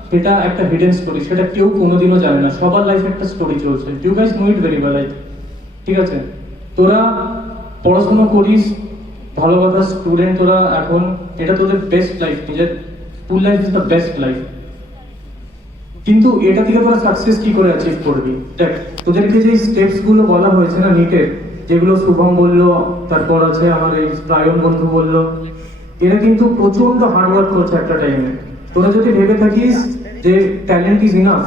সেটা একটা হিডেন স্টোরি, সেটা কেউ কোনোদিনও জানে না। সবার লাইফে একটা স্টোরি চলছে, you guys know it very well, ঠিক আছে। তোরা পড়াশোনা করিস, ভালো কথা, স্টুডেন্ট তোরা এখন, এটা তোদের বেস্ট লাইফ, নিজের school life is the best life. কিন্তু এটা থেকে তোরা সাকসেস কি করে অ্যাচিভ করবি? দেখ, তোদেরকে যে স্টেপস গুলো বলা হয়েছে না নিটের, যেগুলো শুভম বললো, তারপর আছে আমার এই প্রায়ন বন্ধু বললো, এরা কিন্তু প্রচন্ড হার্ডওয়ার্ক করছে একটা টাইমে। তোরা যদি ভেবে থাকিস যে talent is enough,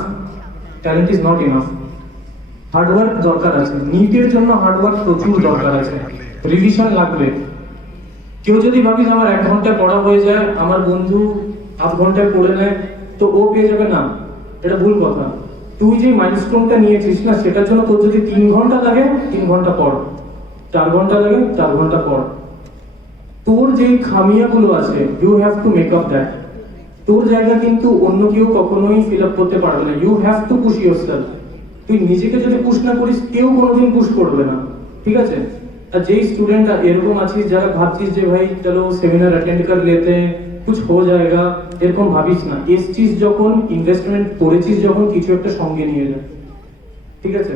talent is not enough, hard work দরকার আছে। নিটের জন্য হার্ডওয়ার্ক প্রচুর দরকার আছে, রিভিশন লাগবে। কেউ যদি ভাবিস আমার 1 ঘন্টায় পড়া হয়ে যায়, আমার বন্ধু আধ ঘন্টায় পড়ে নেয়, তো ও পেয়ে যাবে না, এটা ভুল কথা। তুই যে মাইলস্টোনটা নিয়েছিস না, সেটার জন্য তোর যদি 3 ঘন্টা লাগে 3 ঘন্টা পড়, 4 ঘন্টা লাগে 4 ঘন্টা পড়। তোর যেই খামিয়াগুলো আছে, you have to make up that. তোর জায়গা কিন্তু অন্য কেউ কখনোই ফিল আপ করতে পারবে না, you have to push yourself. তুই নিজেকে যদি পুশ না করিস, কেউ কোনোদিন পুশ করবে না, ঠিক আছে। আর যেই স্টুডেন্ট এরকম আছিস, যারা ভাবছিস যে ভাই চলো সেমিনার অ্যাটেন্ড কর লেতে কুছ হো জায়গা, এরকম ভাবিস না। এসছিস যখন, ইনভেস্টমেন্ট করেছিস যখন, কিছু একটা সঙ্গে নিয়ে যা, ঠিক আছে।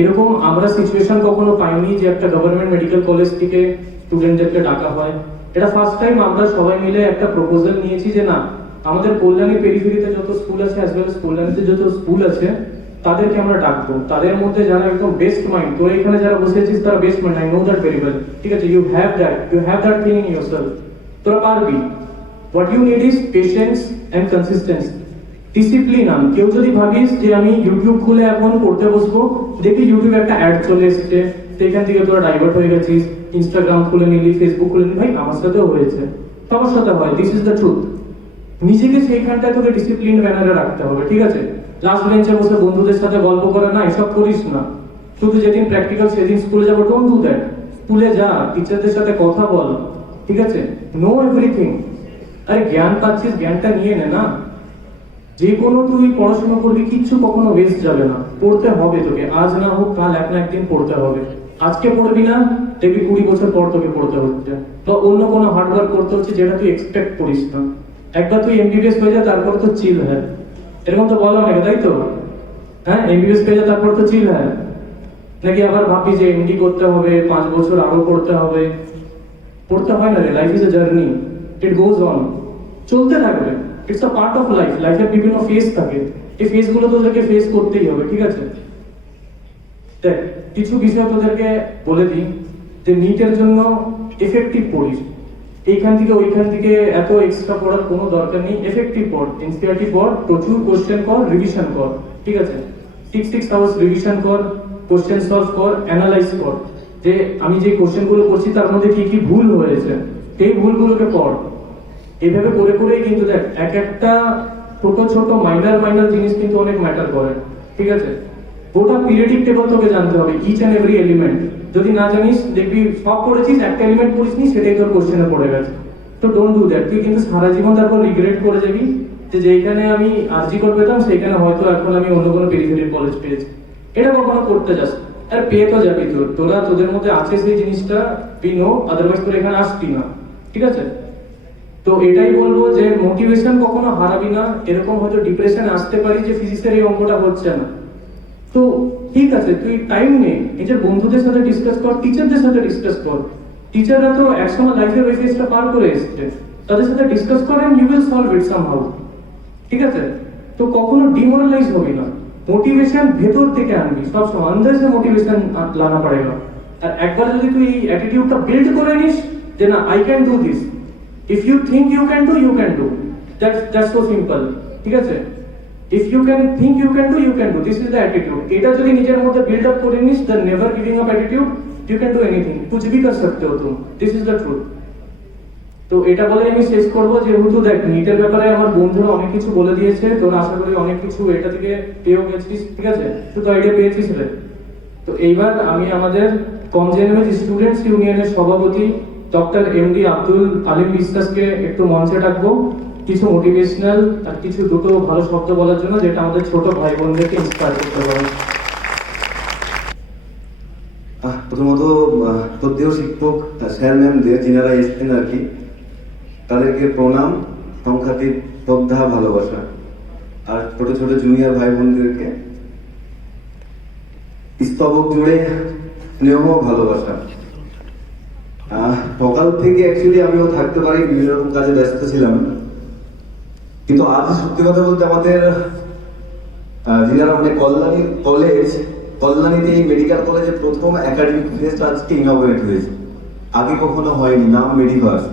এরকম আমরা সিচুয়েশন কখনো পাইনি যে একটা গভর্নমেন্ট মেডিকেল কলেজ থেকে স্টুডেন্টদেরকে ডাকা হয়। এটা ফার্স্ট টাইম আমরা সবাই মিলে একটা প্রপোজাল নিয়েছি যে না, আমাদের কল্যাণী পেরিফেরিতে যত স্কুল আছে, অ্যাজ ওয়েল এজ কল্যাণীতে যত স্কুল আছে, তাদেরকে আমরা ডাকবো। তাদের মধ্যে যারা একদম বেস্ট মাইন্ড, তোর এখানে যারা বসেছিস তারা best mind, I know that very well, ঠিক আছে। You have that thing in yourself, তোরা পারবি। What you need is patience and consistency, discipline. কেউ যদি ভাবিস যে আমি ইউটিউব খুলে এখন পড়তে বসবো, দেখি ইউটিউবে একটা অ্যাড চলে এসেছে, সেখান থেকে তোরা ডাইভার্ট হয়ে গেছিস, ইনস্টাগ্রাম খুলে নিলি, ফেসবুক খুলে নিলি, ভাই আমার সাথেও হয়েছে, সবার সাথে হয়, দিস ইজ দ্য ট্রুথ। নিজেকে সেইখানটা তোকে ডিসিপ্লিন ম্যানারে রাখতে হবে, ঠিক আছে। লাস্ট বেঞ্চে বসে বন্ধুদের সাথে গল্প করে না, এসব করিস না। শুধু যেদিন প্র্যাকটিক্যাল সেদিন স্কুলে যাবো, ডোন্ট ডু দ্যাট। স্কুলে যা, টিচারদের সাথে কথা বল, ঠিক আছে, নো এভরিথিং। আরে জ্ঞান পাচ্ছিস, জ্ঞানটা নিয়ে নে না। যে কোনো তুই পড়াশোনা করবি, কিচ্ছু কখনো ওয়েস্ট যাবে না, পড়তে হবে তোকে, আজ না হোক কাল, এক না একদিন পড়তে হবে। আজকে পড়বি না, দেখবি 20 বছর পর তোকে পড়তে হচ্ছে, বা অন্য কোনো হার্ডওয়ার্ক করতে হচ্ছে যেটা তুই এক্সপেক্ট করিস না। একবার তুই MBBS হয়ে যা, তারপর তো চিল হয়, এরকম তো বলো নাকি, তাই তো? হ্যাঁ, MBBS পেয়ে যা, তারপর তো চিল হয়। নাকি আবার ভাবি যে MD করতে হবে, 5 বছর আরো পড়তে হবে? পড়তে হয় না রে, life is a journey, it goes on, চলতে থাকবে। It's a part of life. লাইফের বিভিন্ন ফেজ থাকে, এই ফেজগুলো তোদেরকে ফেস করতেই হবে, ঠিক আছে। দেখ, কিছু বিষয় তোদেরকে বলে দিই যে নিটের জন্য এফেক্টিভ পড়িস। এইখান থেকে ওইখান থেকে এত এক্সট্রা পড়ার কোনো দরকার নেই। এফেক্টিভ পড়, এনসিইআরটি পড়, প্রচুর কোশ্চেন কর, রিভিশন কর, ঠিক আছে। 6 আওয়ার্স রিভিশন কর, কোশ্চেন সলভ কর, অ্যানালাইজ কর যে আমি যে কোশ্চেনগুলো করছি তার মধ্যে কি কি ভুল হয়েছে, সেই ভুলগুলোকে পড়। এইভাবে করে করেই কিন্তু দেখ, এক একটা ছোট ছোট মাইনার জিনিস কিন্তু অনেক ম্যাটার করে, ঠিক আছে। গোটা পিরিয়ডিক টেবল তোকে জানতে হবে, ইচ অ্যান্ড এভরি এলিমেন্ট। যদি না জানিস, দেখবি সব পড়েছিস, একটা এলিমেন্ট পড়িসনি, সেটাই তোর কোশ্চেনে পড়ে গেছে। তো ডোন্ট ডু দ্যাট। তুই কিন্তু সারা জীবন তারপর রিগ্রেট করে যাবি যে যেখানে আমি আরজি কর পেতাম, সেখানে হয়তো এখন আমি অন্য কোনো পেরিফেরির কলেজ পেয়েছি। এটা কখনো করতে যাস, আর পেয়ে তো যাবি তোরা, তোদের মধ্যে আছে সেই জিনিসটা, তুই নো, আদারওয়াইজ তোরা এখানে আসবি না, ঠিক আছে। তো এটাই বলবো যে মোটিভেশন কখনো হারাবি না। এরকম হয়তো ডিপ্রেশনে আসতে পারি যে ফিজিক্সের এই অঙ্কটা হচ্ছে না, তো ঠিক আছে, তুই টাইম নে, নিজের বন্ধুদের সাথে ডিসকাস কর, টিচারদের সাথে ডিসকাস কর। টিচাররা তো একসময় লাইফের ওই ফেজটা পার করে এসেছে, তাদের সাথে ডিসকাস কর and you will solve it somehow, ঠিক আছে। তো কখনো ডিমোরালাইজ হবি না, মোটিভেশন ভেতর থেকে আনবি, সবসময় আন্দাজ সে মোটিভেশন লানা পড়েগা। আর একবার যদি তুই এই অ্যাটিটিউডটা বিল্ড করে নিস যে না, I can do this, if you think you can do, you can do. That's so simple, ঠিক আছে। If you can think you can do, this is the attitude. এটা যদি নিজের মধ্যে বিল্ড আপ করে নিস, the never giving up attitude, you can do anything, कुछ भी कर सकते हो तुम, this is the truth. তো এটা বলে আমি শেষ করব, যেহেতু দেখ নিটের ব্যাপারে আমার বন্ধুরা অনেক কিছু বলে দিয়েছে, তোরা আশা করি অনেক কিছু এটা থেকে পেয়েও গেছিস, ঠিক আছে, তুই তো আইডিয়া পেয়েছিস রে। তো এইবার আমি আমাদের COMJNMH স্টুডেন্টস ইউনিয়নের সভাপতি ডক্টর এমডি আব্দুল আলিম বিশ্বাসকে একটু মঞ্চে ডাকবো কিছু মোটিভেশনাল আর কিছু দুটো ভালো শব্দ বলার জন্য, যেটা আমাদের ছোট ভাই বোনদেরকে ইন্সপায়ার করতে পারে। প্রথমত শ্রদ্ধেয় শিক্ষক স্যার ম্যামদের যিনারা এসছেন আর কি, তাদেরকে প্রণাম, সংখ্যাতীত শ্রদ্ধা, ভালোবাসা। আর ছোট ছোট জুনিয়র ভাই বোনদেরকে স্তবক জুড়ে স্নেহ, ভালোবাসা। সকাল থেকে অ্যাকচুয়ালি আমিও থাকতে পারি, বিভিন্ন রকম কাজে ব্যস্ত ছিলাম, কিন্তু আজ সত্যি কথা বলতে আমাদের যিনারা মানে কল্যাণী কলেজ, কল্যাণীতে এই মেডিকেল কলেজে প্রথম একাডেমিক ফেস্ট আজকে ইনঅগারেট হয়েছে, আগে কখনো হয়নি, নাম মেডিভার্স।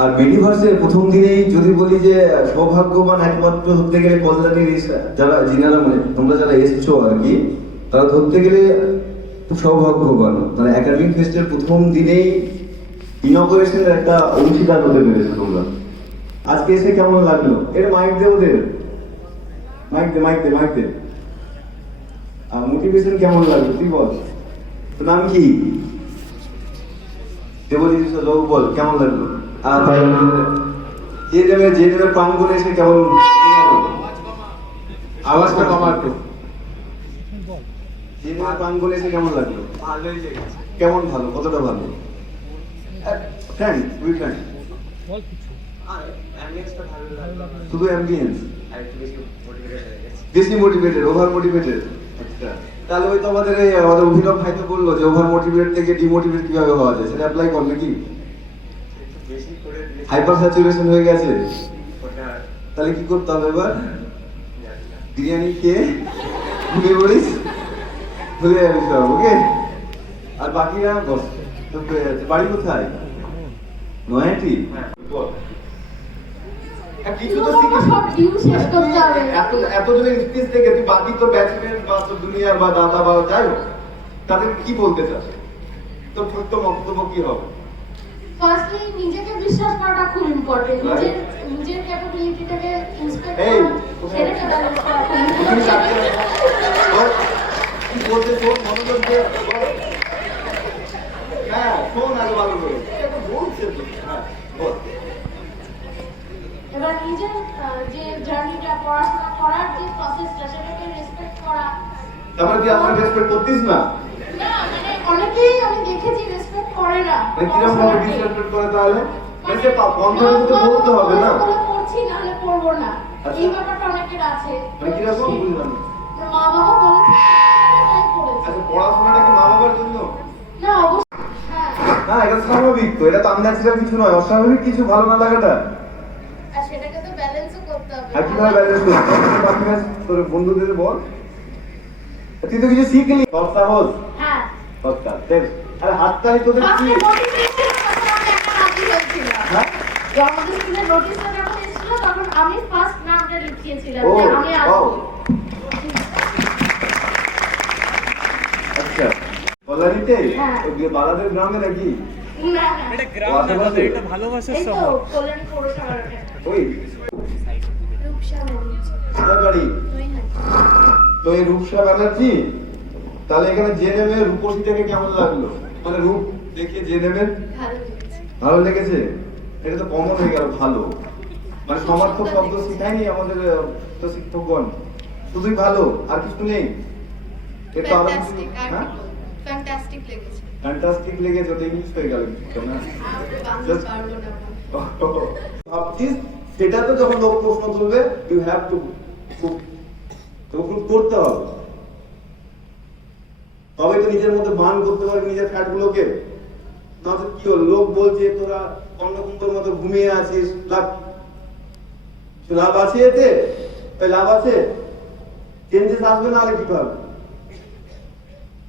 আর মেডিভার্সের প্রথম দিনেই যদি বলি যে সৌভাগ্যবান একমাত্র ধরতে গেলে কল্যাণীর যারা যিনারা মানে তোমরা যারা এসছো আর কি, তারা ধরতে গেলে খুব সৌভাগ্যবান। তারা একাডেমিক ফেস্টের প্রথম দিনেই ইনঅগারেশনের একটা অংশীদার হতে পেরেছো তোমরা। আজকে এসে কেমন লাগলো? এর মাইক দে, ওদের মাইক দে, মাইক দে, মাইক দে। আর মোটিভেশন কেমন লাগলো তুই বল, তোর নাম কি? দেবজিৎ লোক বল, কেমন লাগলো? আর যে দেবে প্রাঙ্গণে এসে কেমন, আওয়াজটা কমা একটু, যে দেবে প্রাঙ্গণে এসে কেমন লাগলো? ভালোই লেগেছে। কেমন ভালো, কতটা ভালো? ফ্রেন্ড, উই ফ্রেন্ড, শুধু অ্যাম্বিয়েন্স বেশি মোটিভেটেড, ওভার মোটিভেটেড। আচ্ছা, তাহলে ওই তো আমাদের অভিনব ভাই তো বললো যে ওভার মোটিভেট থেকে ডিমোটিভেট কিভাবে হওয়া যায়, সেটা অ্যাপ্লাই করবে কি? হাইপার স্যাচুরেশন হয়ে গেছে, তাহলে কি করতে হবে এবার? বিরিয়ানি খেয়ে ঘুমিয়ে পড়িস, ভুলে যাবি সব, ওকে? আর বাকিরা বস, বাড়ি কোথায়? নয়াটি? কিছু তো এতজনের স্পিচ থেকে তুই বাকি তোর ব্যাচমেট বা তোর দুনিয়ার বা দাদা বা যাই হোক, তাদেরকে কি বলতে চাস? তোর ছোট্ট বক্তব্য কি হবে? ফার্স্টলি নিজেকে বিশ্বাস করাটা খুব ইম্পর্টেন্ট, নিজের ক্যাপাবিলিটিটাকে ইন্সপেক্ট করা, সেটাকে ব্যালেন্স করা খুব ইম্পর্টেন্ট। কি বলতে তোর মনোযোগ দিয়ে হ্যাঁ শোন আগে ভালো করে, এটা বলছে তো। হ্যাঁ বল। এবার নিজের যে জার্নিটা, পড়াশোনা করার যে প্রসেসটা, সেটাকে রেসপেক্ট করা। তারপরে কি আপনি রেসপেক্ট করতিস না? না, মানে অনেকেই আমি দেখেছি রেসপেক্ট করে না। কিরকম ভাবে ডিসরেসপেক্ট করে তাহলে? মানে যে বন্ধুদের তো বলতে হবে না, পড়ছি না হলে পড়বো না, এই ব্যাপারটা অনেকের আছে। মানে কিরকম বুঝলাম? মা বাবা বলেছে তাই করেছে। আচ্ছা, পড়াশোনাটা কি মা বাবার জন্য? না, অবশ্যই। হ্যাঁ, না, এটা স্বাভাবিক তো, এটা তো আনন্যাচারাল কিছু নয়, অস্বাভাবিক কিছু ভালো না লাগাটা। আর সেটাকে তো ব্যালেন্সও করতে হবে। আর কিভাবে ব্যালেন্স করতে হবে? বাকি তোর বন্ধুদের বল, তুই তো কিছু শিখলি। সব সাহস, হ্যাঁ, সবটা দেখ। আরে হাততালি তোদের কি? হ্যাঁ, আমাদের স্কুলে নোটিশটা যখন এসেছিল তখন আমি ফার্স্ট নামটা লিখিয়েছিলাম যে আমি আসবো। আচ্ছা, কল্যাণীতে ওই বালাদের গ্রামে নাকি? না না, এটা গ্রাম না, এটা ভালোবাসার এই তো শহর। কল্যাণী পৌরসভার ওই রূপসা ব্যানার্জি। কোথায় বাড়ি? তো এই রূপসা ব্যানার্জি, তাহলে এখানে জেএনএম এর রূপসী থেকে কেমন লাগলো? মানে রূপ দেখে জেএনএম এর ভালো লেগেছে? এটা তো কমন হয়ে গেল ভালো, মানে সমার্থক শব্দ শিখায়নি আমাদের তো শিক্ষকগণ, শুধুই ভালো আর কিছু নেই? একটু আরো ফ্যান্টাস্টিক লেগেছে। ফ্যান্টাস্টিক লেগেছে, ওটা ইংলিশ হয়ে গেল না? ভাবছিস সেটা তো যখন লোক প্রশ্ন তুলবে, ইউ হ্যাভ টু করতে হবে, তবে তো নিজের মধ্যে মান করতে পারবি নিজের ফ্যাট গুলোকে। না তো কি হলো, লোক বলছে তোরা অন্নকুম্ভের মতো ঘুমিয়ে আছিস, লাভ আছে এতে? লাভ আছে? চেঞ্জেস আসবে না হলে কি পাবে?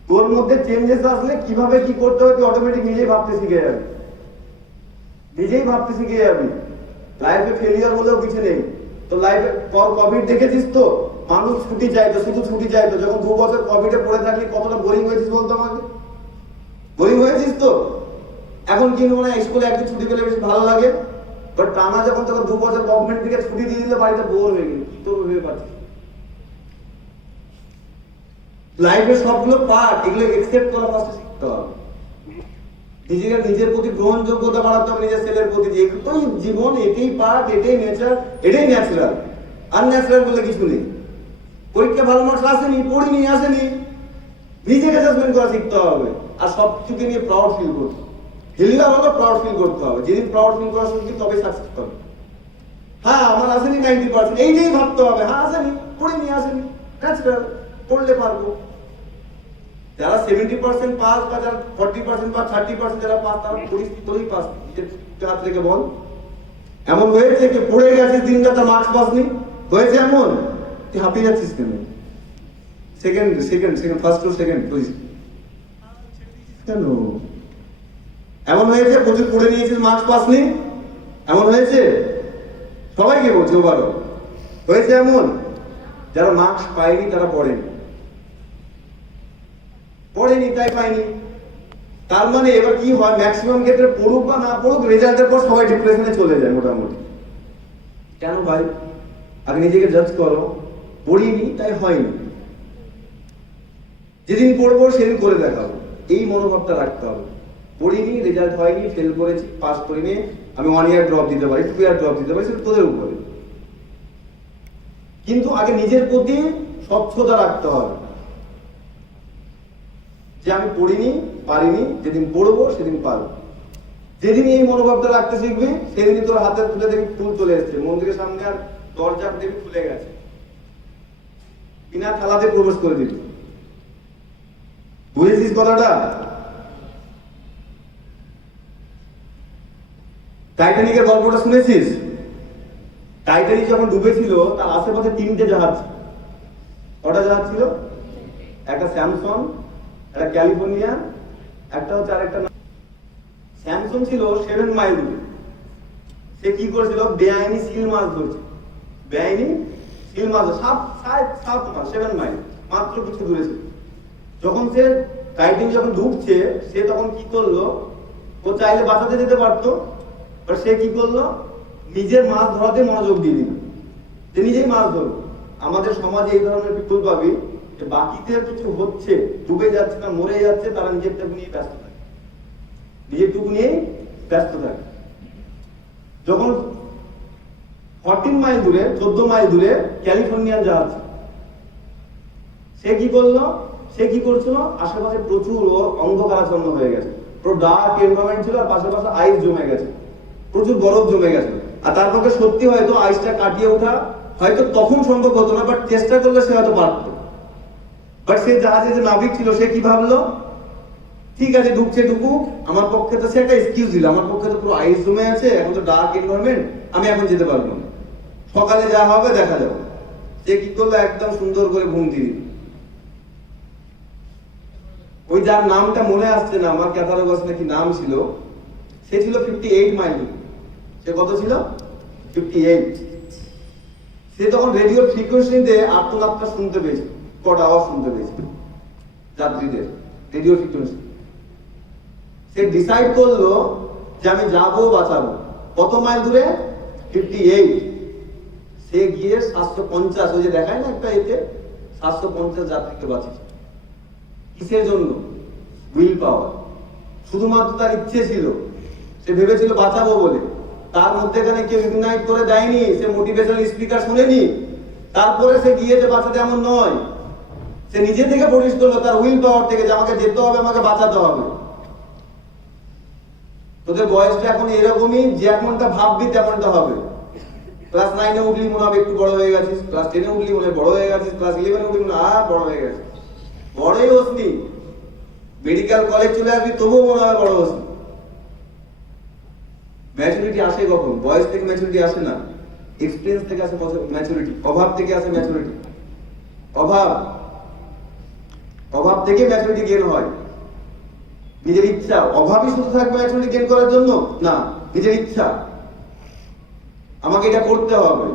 তোর মধ্যে চেঞ্জেস আসলে কিভাবে কি করতে হবে তুই অটোমেটিক নিজেই ভাবতে শিখে যাবি, নিজেই ভাবতে শিখে যাবি। লাইফে ফেলিয়ার হলেও কিছু নেই। তো লাইফে কোভিড দেখেছিস তো, মানুষ ছুটি চাইতো, শুধু ছুটি চাইতো। যখন 2 বছর কোভিডে পড়ে থাকলি কতটা বোরিং হয়েছিস বলতো আমাকে? বোরিং হয়েছিস তো? এখন কিন্তু মানে স্কুলে একদিন ছুটি পেলে বেশি ভালো লাগে, বাট টানা যখন তোকে 2 বছর গভর্নমেন্ট থেকে ছুটি দিয়ে দিলে বাড়িতে বোর হয়ে গেলি, কি তোর ভেবে পাচ্ছিস? লাইফের সবগুলো পার্ট, এগুলো একসেপ্ট করা ফার্স্ট শিখতে হবে। নিজের প্রতি গ্রহণযোগ্যতা বাড়াতে হবে, নিজের ছেলের প্রতি যে এটাই জীবন, এটাই পার্ট, এটাই নেচার, এটাই ন্যাচারাল। আনন্যাচারাল বলে কিছু নেই। পরীক্ষা ভালো মার্কস আসেনি, পড়িনি, আসেনি, নিজেকে অ্যাসেসমেন্ট করা শিখতে হবে। আর সব কিছুকে নিয়ে প্রাউড ফিল করতে হবে। হেলিয়া আমাকে প্রাউড ফিল করতে হবে। যেদিন প্রাউড ফিল করা শিখবি তবে সাকসেস পাবে। হ্যাঁ আমার আসেনি 90%, এইটাই ভাবতে হবে। হ্যাঁ আসেনি, পড়িনি, আসেনি, ন্যাচারাল, পড়লে পারবো। যারা 70% পাস বা যারা 40% বা 30% যারা পাস, তারা পরিস্থিতি পাস। হাত থেকে বল, এমন হয়েছে যে পড়ে গেছিস দিনটা তার মার্কস পাসনি, হয়েছে এমন? তুই হাঁপিয়ে যাচ্ছিস কেন? Second first to second position কেন? এমন হয়েছে প্রচুর পড়ে নিয়েছিস, মার্কস পাসনি, এমন হয়েছে? সবাইকে বলছে ওভারঅল হয়েছে এমন? যারা মার্কস পায়নি তারা পড়েনি তাই পায়নি। তার মানে এবার কি হয়, ম্যাক্সিমাম ক্ষেত্রে পড়ুক বা না পড়ুক, রেজাল্টের পর সবাই ডিপ্রেশনে চলে যায় মোটামুটি। কেন ভাই? আগে নিজেকে জাজ করো। পড়িনি তাই হয়নি, যেদিন পড়বো সেদিন করে দেখাবো, এই মনোভাবটা রাখতে হবে। পড়িনি, রেজাল্ট হয়নি, ফেল করেছি, পাস করিনি, আমি 1 ইয়ার ড্রপ দিতে পারি, 2 ইয়ার ড্রপ দিতে পারি, সেটা তোদের উপরে। কিন্তু আগে নিজের প্রতি স্বচ্ছতা রাখতে হবে যে আমি পড়িনি, পারিনি, যেদিন পড়বো সেদিন পারবো। যেদিন এই মনোভাবটা রাখতে শিখবি সেদিনই তোর হাতে তুলে দেখবি ফুল চলে এসছে, মন্দিরের সামনে আর দরজা দেখবি খুলে গেছে, বিনা থালাতে প্রবেশ করে দিবি। বুঝেছিস কথাটা? টাইটানিকের গল্পটা শুনেছিস? টাইটানিক যখন ডুবেছিল তার আশেপাশে 3টে জাহাজ। কটা জাহাজ ছিল? একটা স্যামসং, একটা ক্যালিফোর্নিয়া, একটা হচ্ছে আরেকটা। স্যামসং ছিল 7 মাইল দূরে। সে কি করেছিল? বেআইনি সিল মাছ ধরছে, বেআইনি সিল মাছ, সাপ 7 মাইল মাত্র কিছু দূরে ছিল। যখন সে টাইটানিক যখন ডুবছে, সে তখন কি করলো? ও চাইলে বাঁচাতে যেতে পারতো, বাট সে কি করলো? নিজের মাছ ধরাতে মনোযোগ দিয়ে দিল, যে নিজেই মাছ ধরো। আমাদের সমাজে এই ধরনের পিপল পাবি যে বাকিতে কিছু হচ্ছে, ডুবে যাচ্ছে না মরে যাচ্ছে, তারা নিজেরটুকু নিয়ে ব্যস্ত থাকে, নিজেরটুকু নিয়ে ব্যস্ত থাকে। যখন 14 মাইল দূরে, 14 মাইল দূরে ক্যালিফোর্নিয়ান জাহাজ, সে কি করলো? সে কি করছিল? আশেপাশে প্রচুর অন্ধকারাচ্ছন্ন হয়ে গেছে, পুরো ডার্ক এনভায়রনমেন্ট ছিল, আর পাশাপাশি আইস জমে গেছে, প্রচুর বরফ জমে গেছে। আর তার পক্ষে সত্যি হয়তো আইসটা কাটিয়ে ওঠা হয়তো তখন সম্ভব হতো না, বাট চেষ্টা করলে সে হয়তো পারত। বাট সে জাহাজে যে নাবিক ছিল, সে কি ভাবলো? ঠিক আছে ডুবছে ডুবুক, আমার পক্ষে তো সে একটা এক্সকিউজ দিল, আমার পক্ষে তো পুরো আইস জমে আছে, এখন তো ডার্ক এনভায়রনমেন্ট, আমি এখন যেতে পারবো না, সকালে যা হবে দেখা যাবে। সে কি করলো? একদম সুন্দর করে ঘুম দিয়ে দিল। ওই যার নামটা মনে আসছে না আমার, ক্যাথারোগাস নাকি নাম ছিল, সে ছিল 58 মাইল। সে কত ছিল? 58। সে তখন রেডিওর ফ্রিকোয়েন্সিতে আর্তনাদটা শুনতে পেয়েছে, কটা আওয়াজ শুনতে পেয়েছে যাত্রীদের রেডিও ফ্রিকোয়েন্সি। সে ডিসাইড করলো যে আমি যাবো, বাঁচাবো। কত মাইল দূরে? 58। সে গিয়ে 750, ওই যে দেখায় না একটা এতে, 750 যাত্রীকে বাঁচিয়েছে। কিসের জন্য? উইল পাওয়ার। শুধুমাত্র তার ইচ্ছে ছিল, সে ভেবেছিল বাঁচাবো বলে। তার মধ্যেখানে কেউ ইগনাইট করে দেয়নি, সে মোটিভেশনাল স্পিকার শুনেনি, তারপরে সে গিয়েছে বাঁচাতে, এমন নয়। সে নিজে থেকে প্রডিউস করলো তার উইল পাওয়ার থেকে, যে আমাকে যেতে হবে, আমাকে বাঁচাতে হবে। তোদের বয়সটা এখন এরকমই, যেমনটা ভাববি তেমনটা হবে। ক্লাস 9-এ উঠলি মনে হবে একটু বড় হয়ে গেছিস, ক্লাস 10-এ উঠলি মনে হয় বড় হয়ে গেছিস, ক্লাস 11-এ উঠলি মনে হয় বড় হয়ে গেছিস। বড়ই হসনি, মেডিকেল কলেজ চলে আসবি তবুও মনে হয় বড় হসনি। ম্যাচুরিটি আসে কখন? বয়স থেকে ম্যাচুরিটি আসে না, এক্সপেরিয়েন্স থেকে আসে ম্যাচুরিটি, অভাব থেকে আসে ম্যাচুরিটি। অভাব থেকে ম্যাচুরিটি গেইন হয়। নিজের ইচ্ছা, অভাবই শুধু থাকবে ম্যাচুরিটি গেইন করার জন্য না, নিজের ইচ্ছা, আমাকে এটা করতে হবে।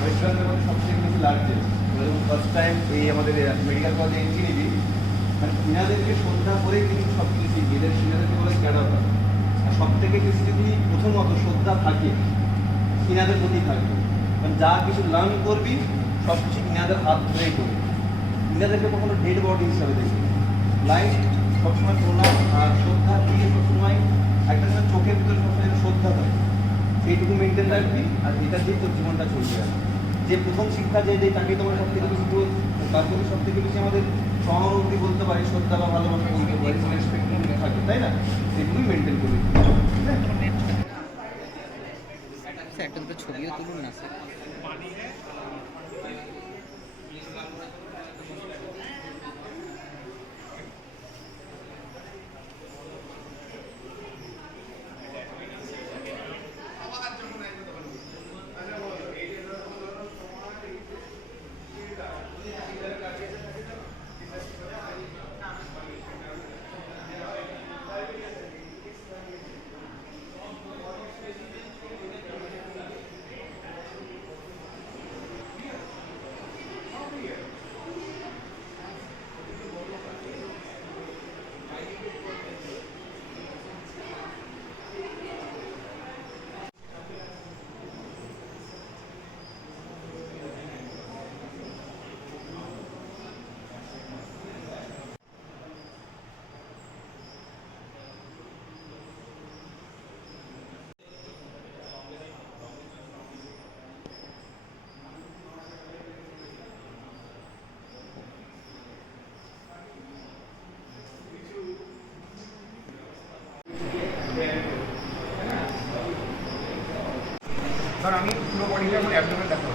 ওয়েস্ট বেঙ্গলের মধ্যে সবথেকে বেশি লার্জেস্ট। ফার্স্ট টাইম এই আমাদের মেডিকেল কলেজে এন্ট্রি নিবি, মানে ইনাদেরকে শ্রদ্ধা করেই কিন্তু সব কিছু শিখি, ইনাদেরকে বলে ক্যাডার। আর সব থেকে বেশি যদি প্রথমত শ্রদ্ধা থাকে ইনাদের প্রতি থাকবে, মানে যা কিছু লার্ন করবি সব কিছু ইনাদের হাত ধরেই করবি। ইনাদেরকে কখনো ডেড বডি হিসাবে দেখি, লাইফ সবসময় প্রণাম আর শ্রদ্ধা দিয়ে সবসময় একটা সময় চোখের ভিতরে সবসময় শ্রদ্ধা থাকে, সেইটুকু মেনটেন রাখবি। আর এটা দিয়ে তোর জীবনটা চলবে। যে প্রথম শিক্ষা যে দেয় তাকে তোমার সব থেকে বেশি, তার প্রতি সব থেকে বেশি আমাদের সহানুভূতি বলতে পারি, শ্রদ্ধা বা ভালোবাসা বলতে পারি, রেসপেক্ট থাকে, তাই না? সেগুলোই মেনটেন করবি। একটা দুটো ছবিও তুলুন না স্যার। কারণ আমি পুরো বডিটা আমার অ্যাবডোমেন দেখাবো,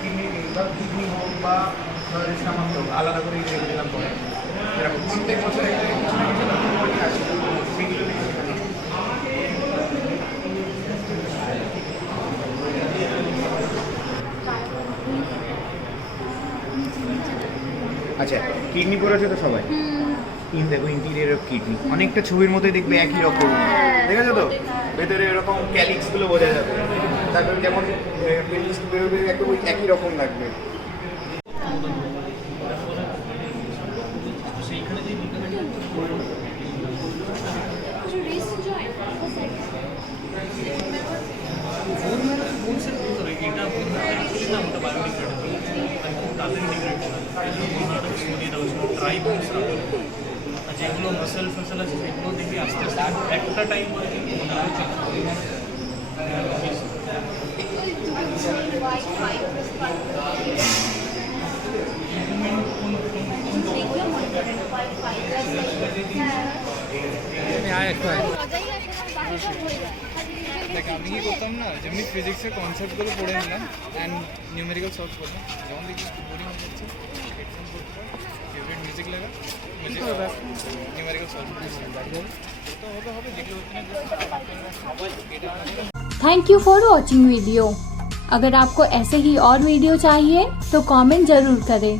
কিডনি বা কিডনি হোক বা স্টামাক হোক আলাদা করে দিলাম পরে এরকম প্রত্যেক বছর একটা বডি আছে সেগুলো আচ্ছা কিডনি পড়েছে তো সবাই, দেখো ইন্টিরিয়ার অফ কিডনি অনেকটা ছবির মধ্যে দেখবে একই রকম, দেখেছো তো ভেতরে এরকম ক্যালিক্স গুলো বোঝা যাবে, তারপর যেমন বেরোবে একদম একই রকম লাগবে। যেগুলো মাসেল ফাসেল আছে সেগুলো দেখবি আস্তে আস্তে একটা টাইম পরে দেখ আমি কি করতাম না, যেমনি ফিজিক্সের কনসেপ্টগুলো পড়ে নিলাম অ্যান্ড নিউমেরিক্যাল সলভ করলাম, যেমন দেখি বোরিং হয়ে যাচ্ছে হেডফোন করতে পারে, ফেভারিট মিউজিক লাগা, নিউমেরিক্যাল সলভ করতে হবে যেগুলো হচ্ছে না। Thank you for watching video. अगर आपको ऐसे ही और वीडियो चाहिए तो कमेंट ज़रूर करें।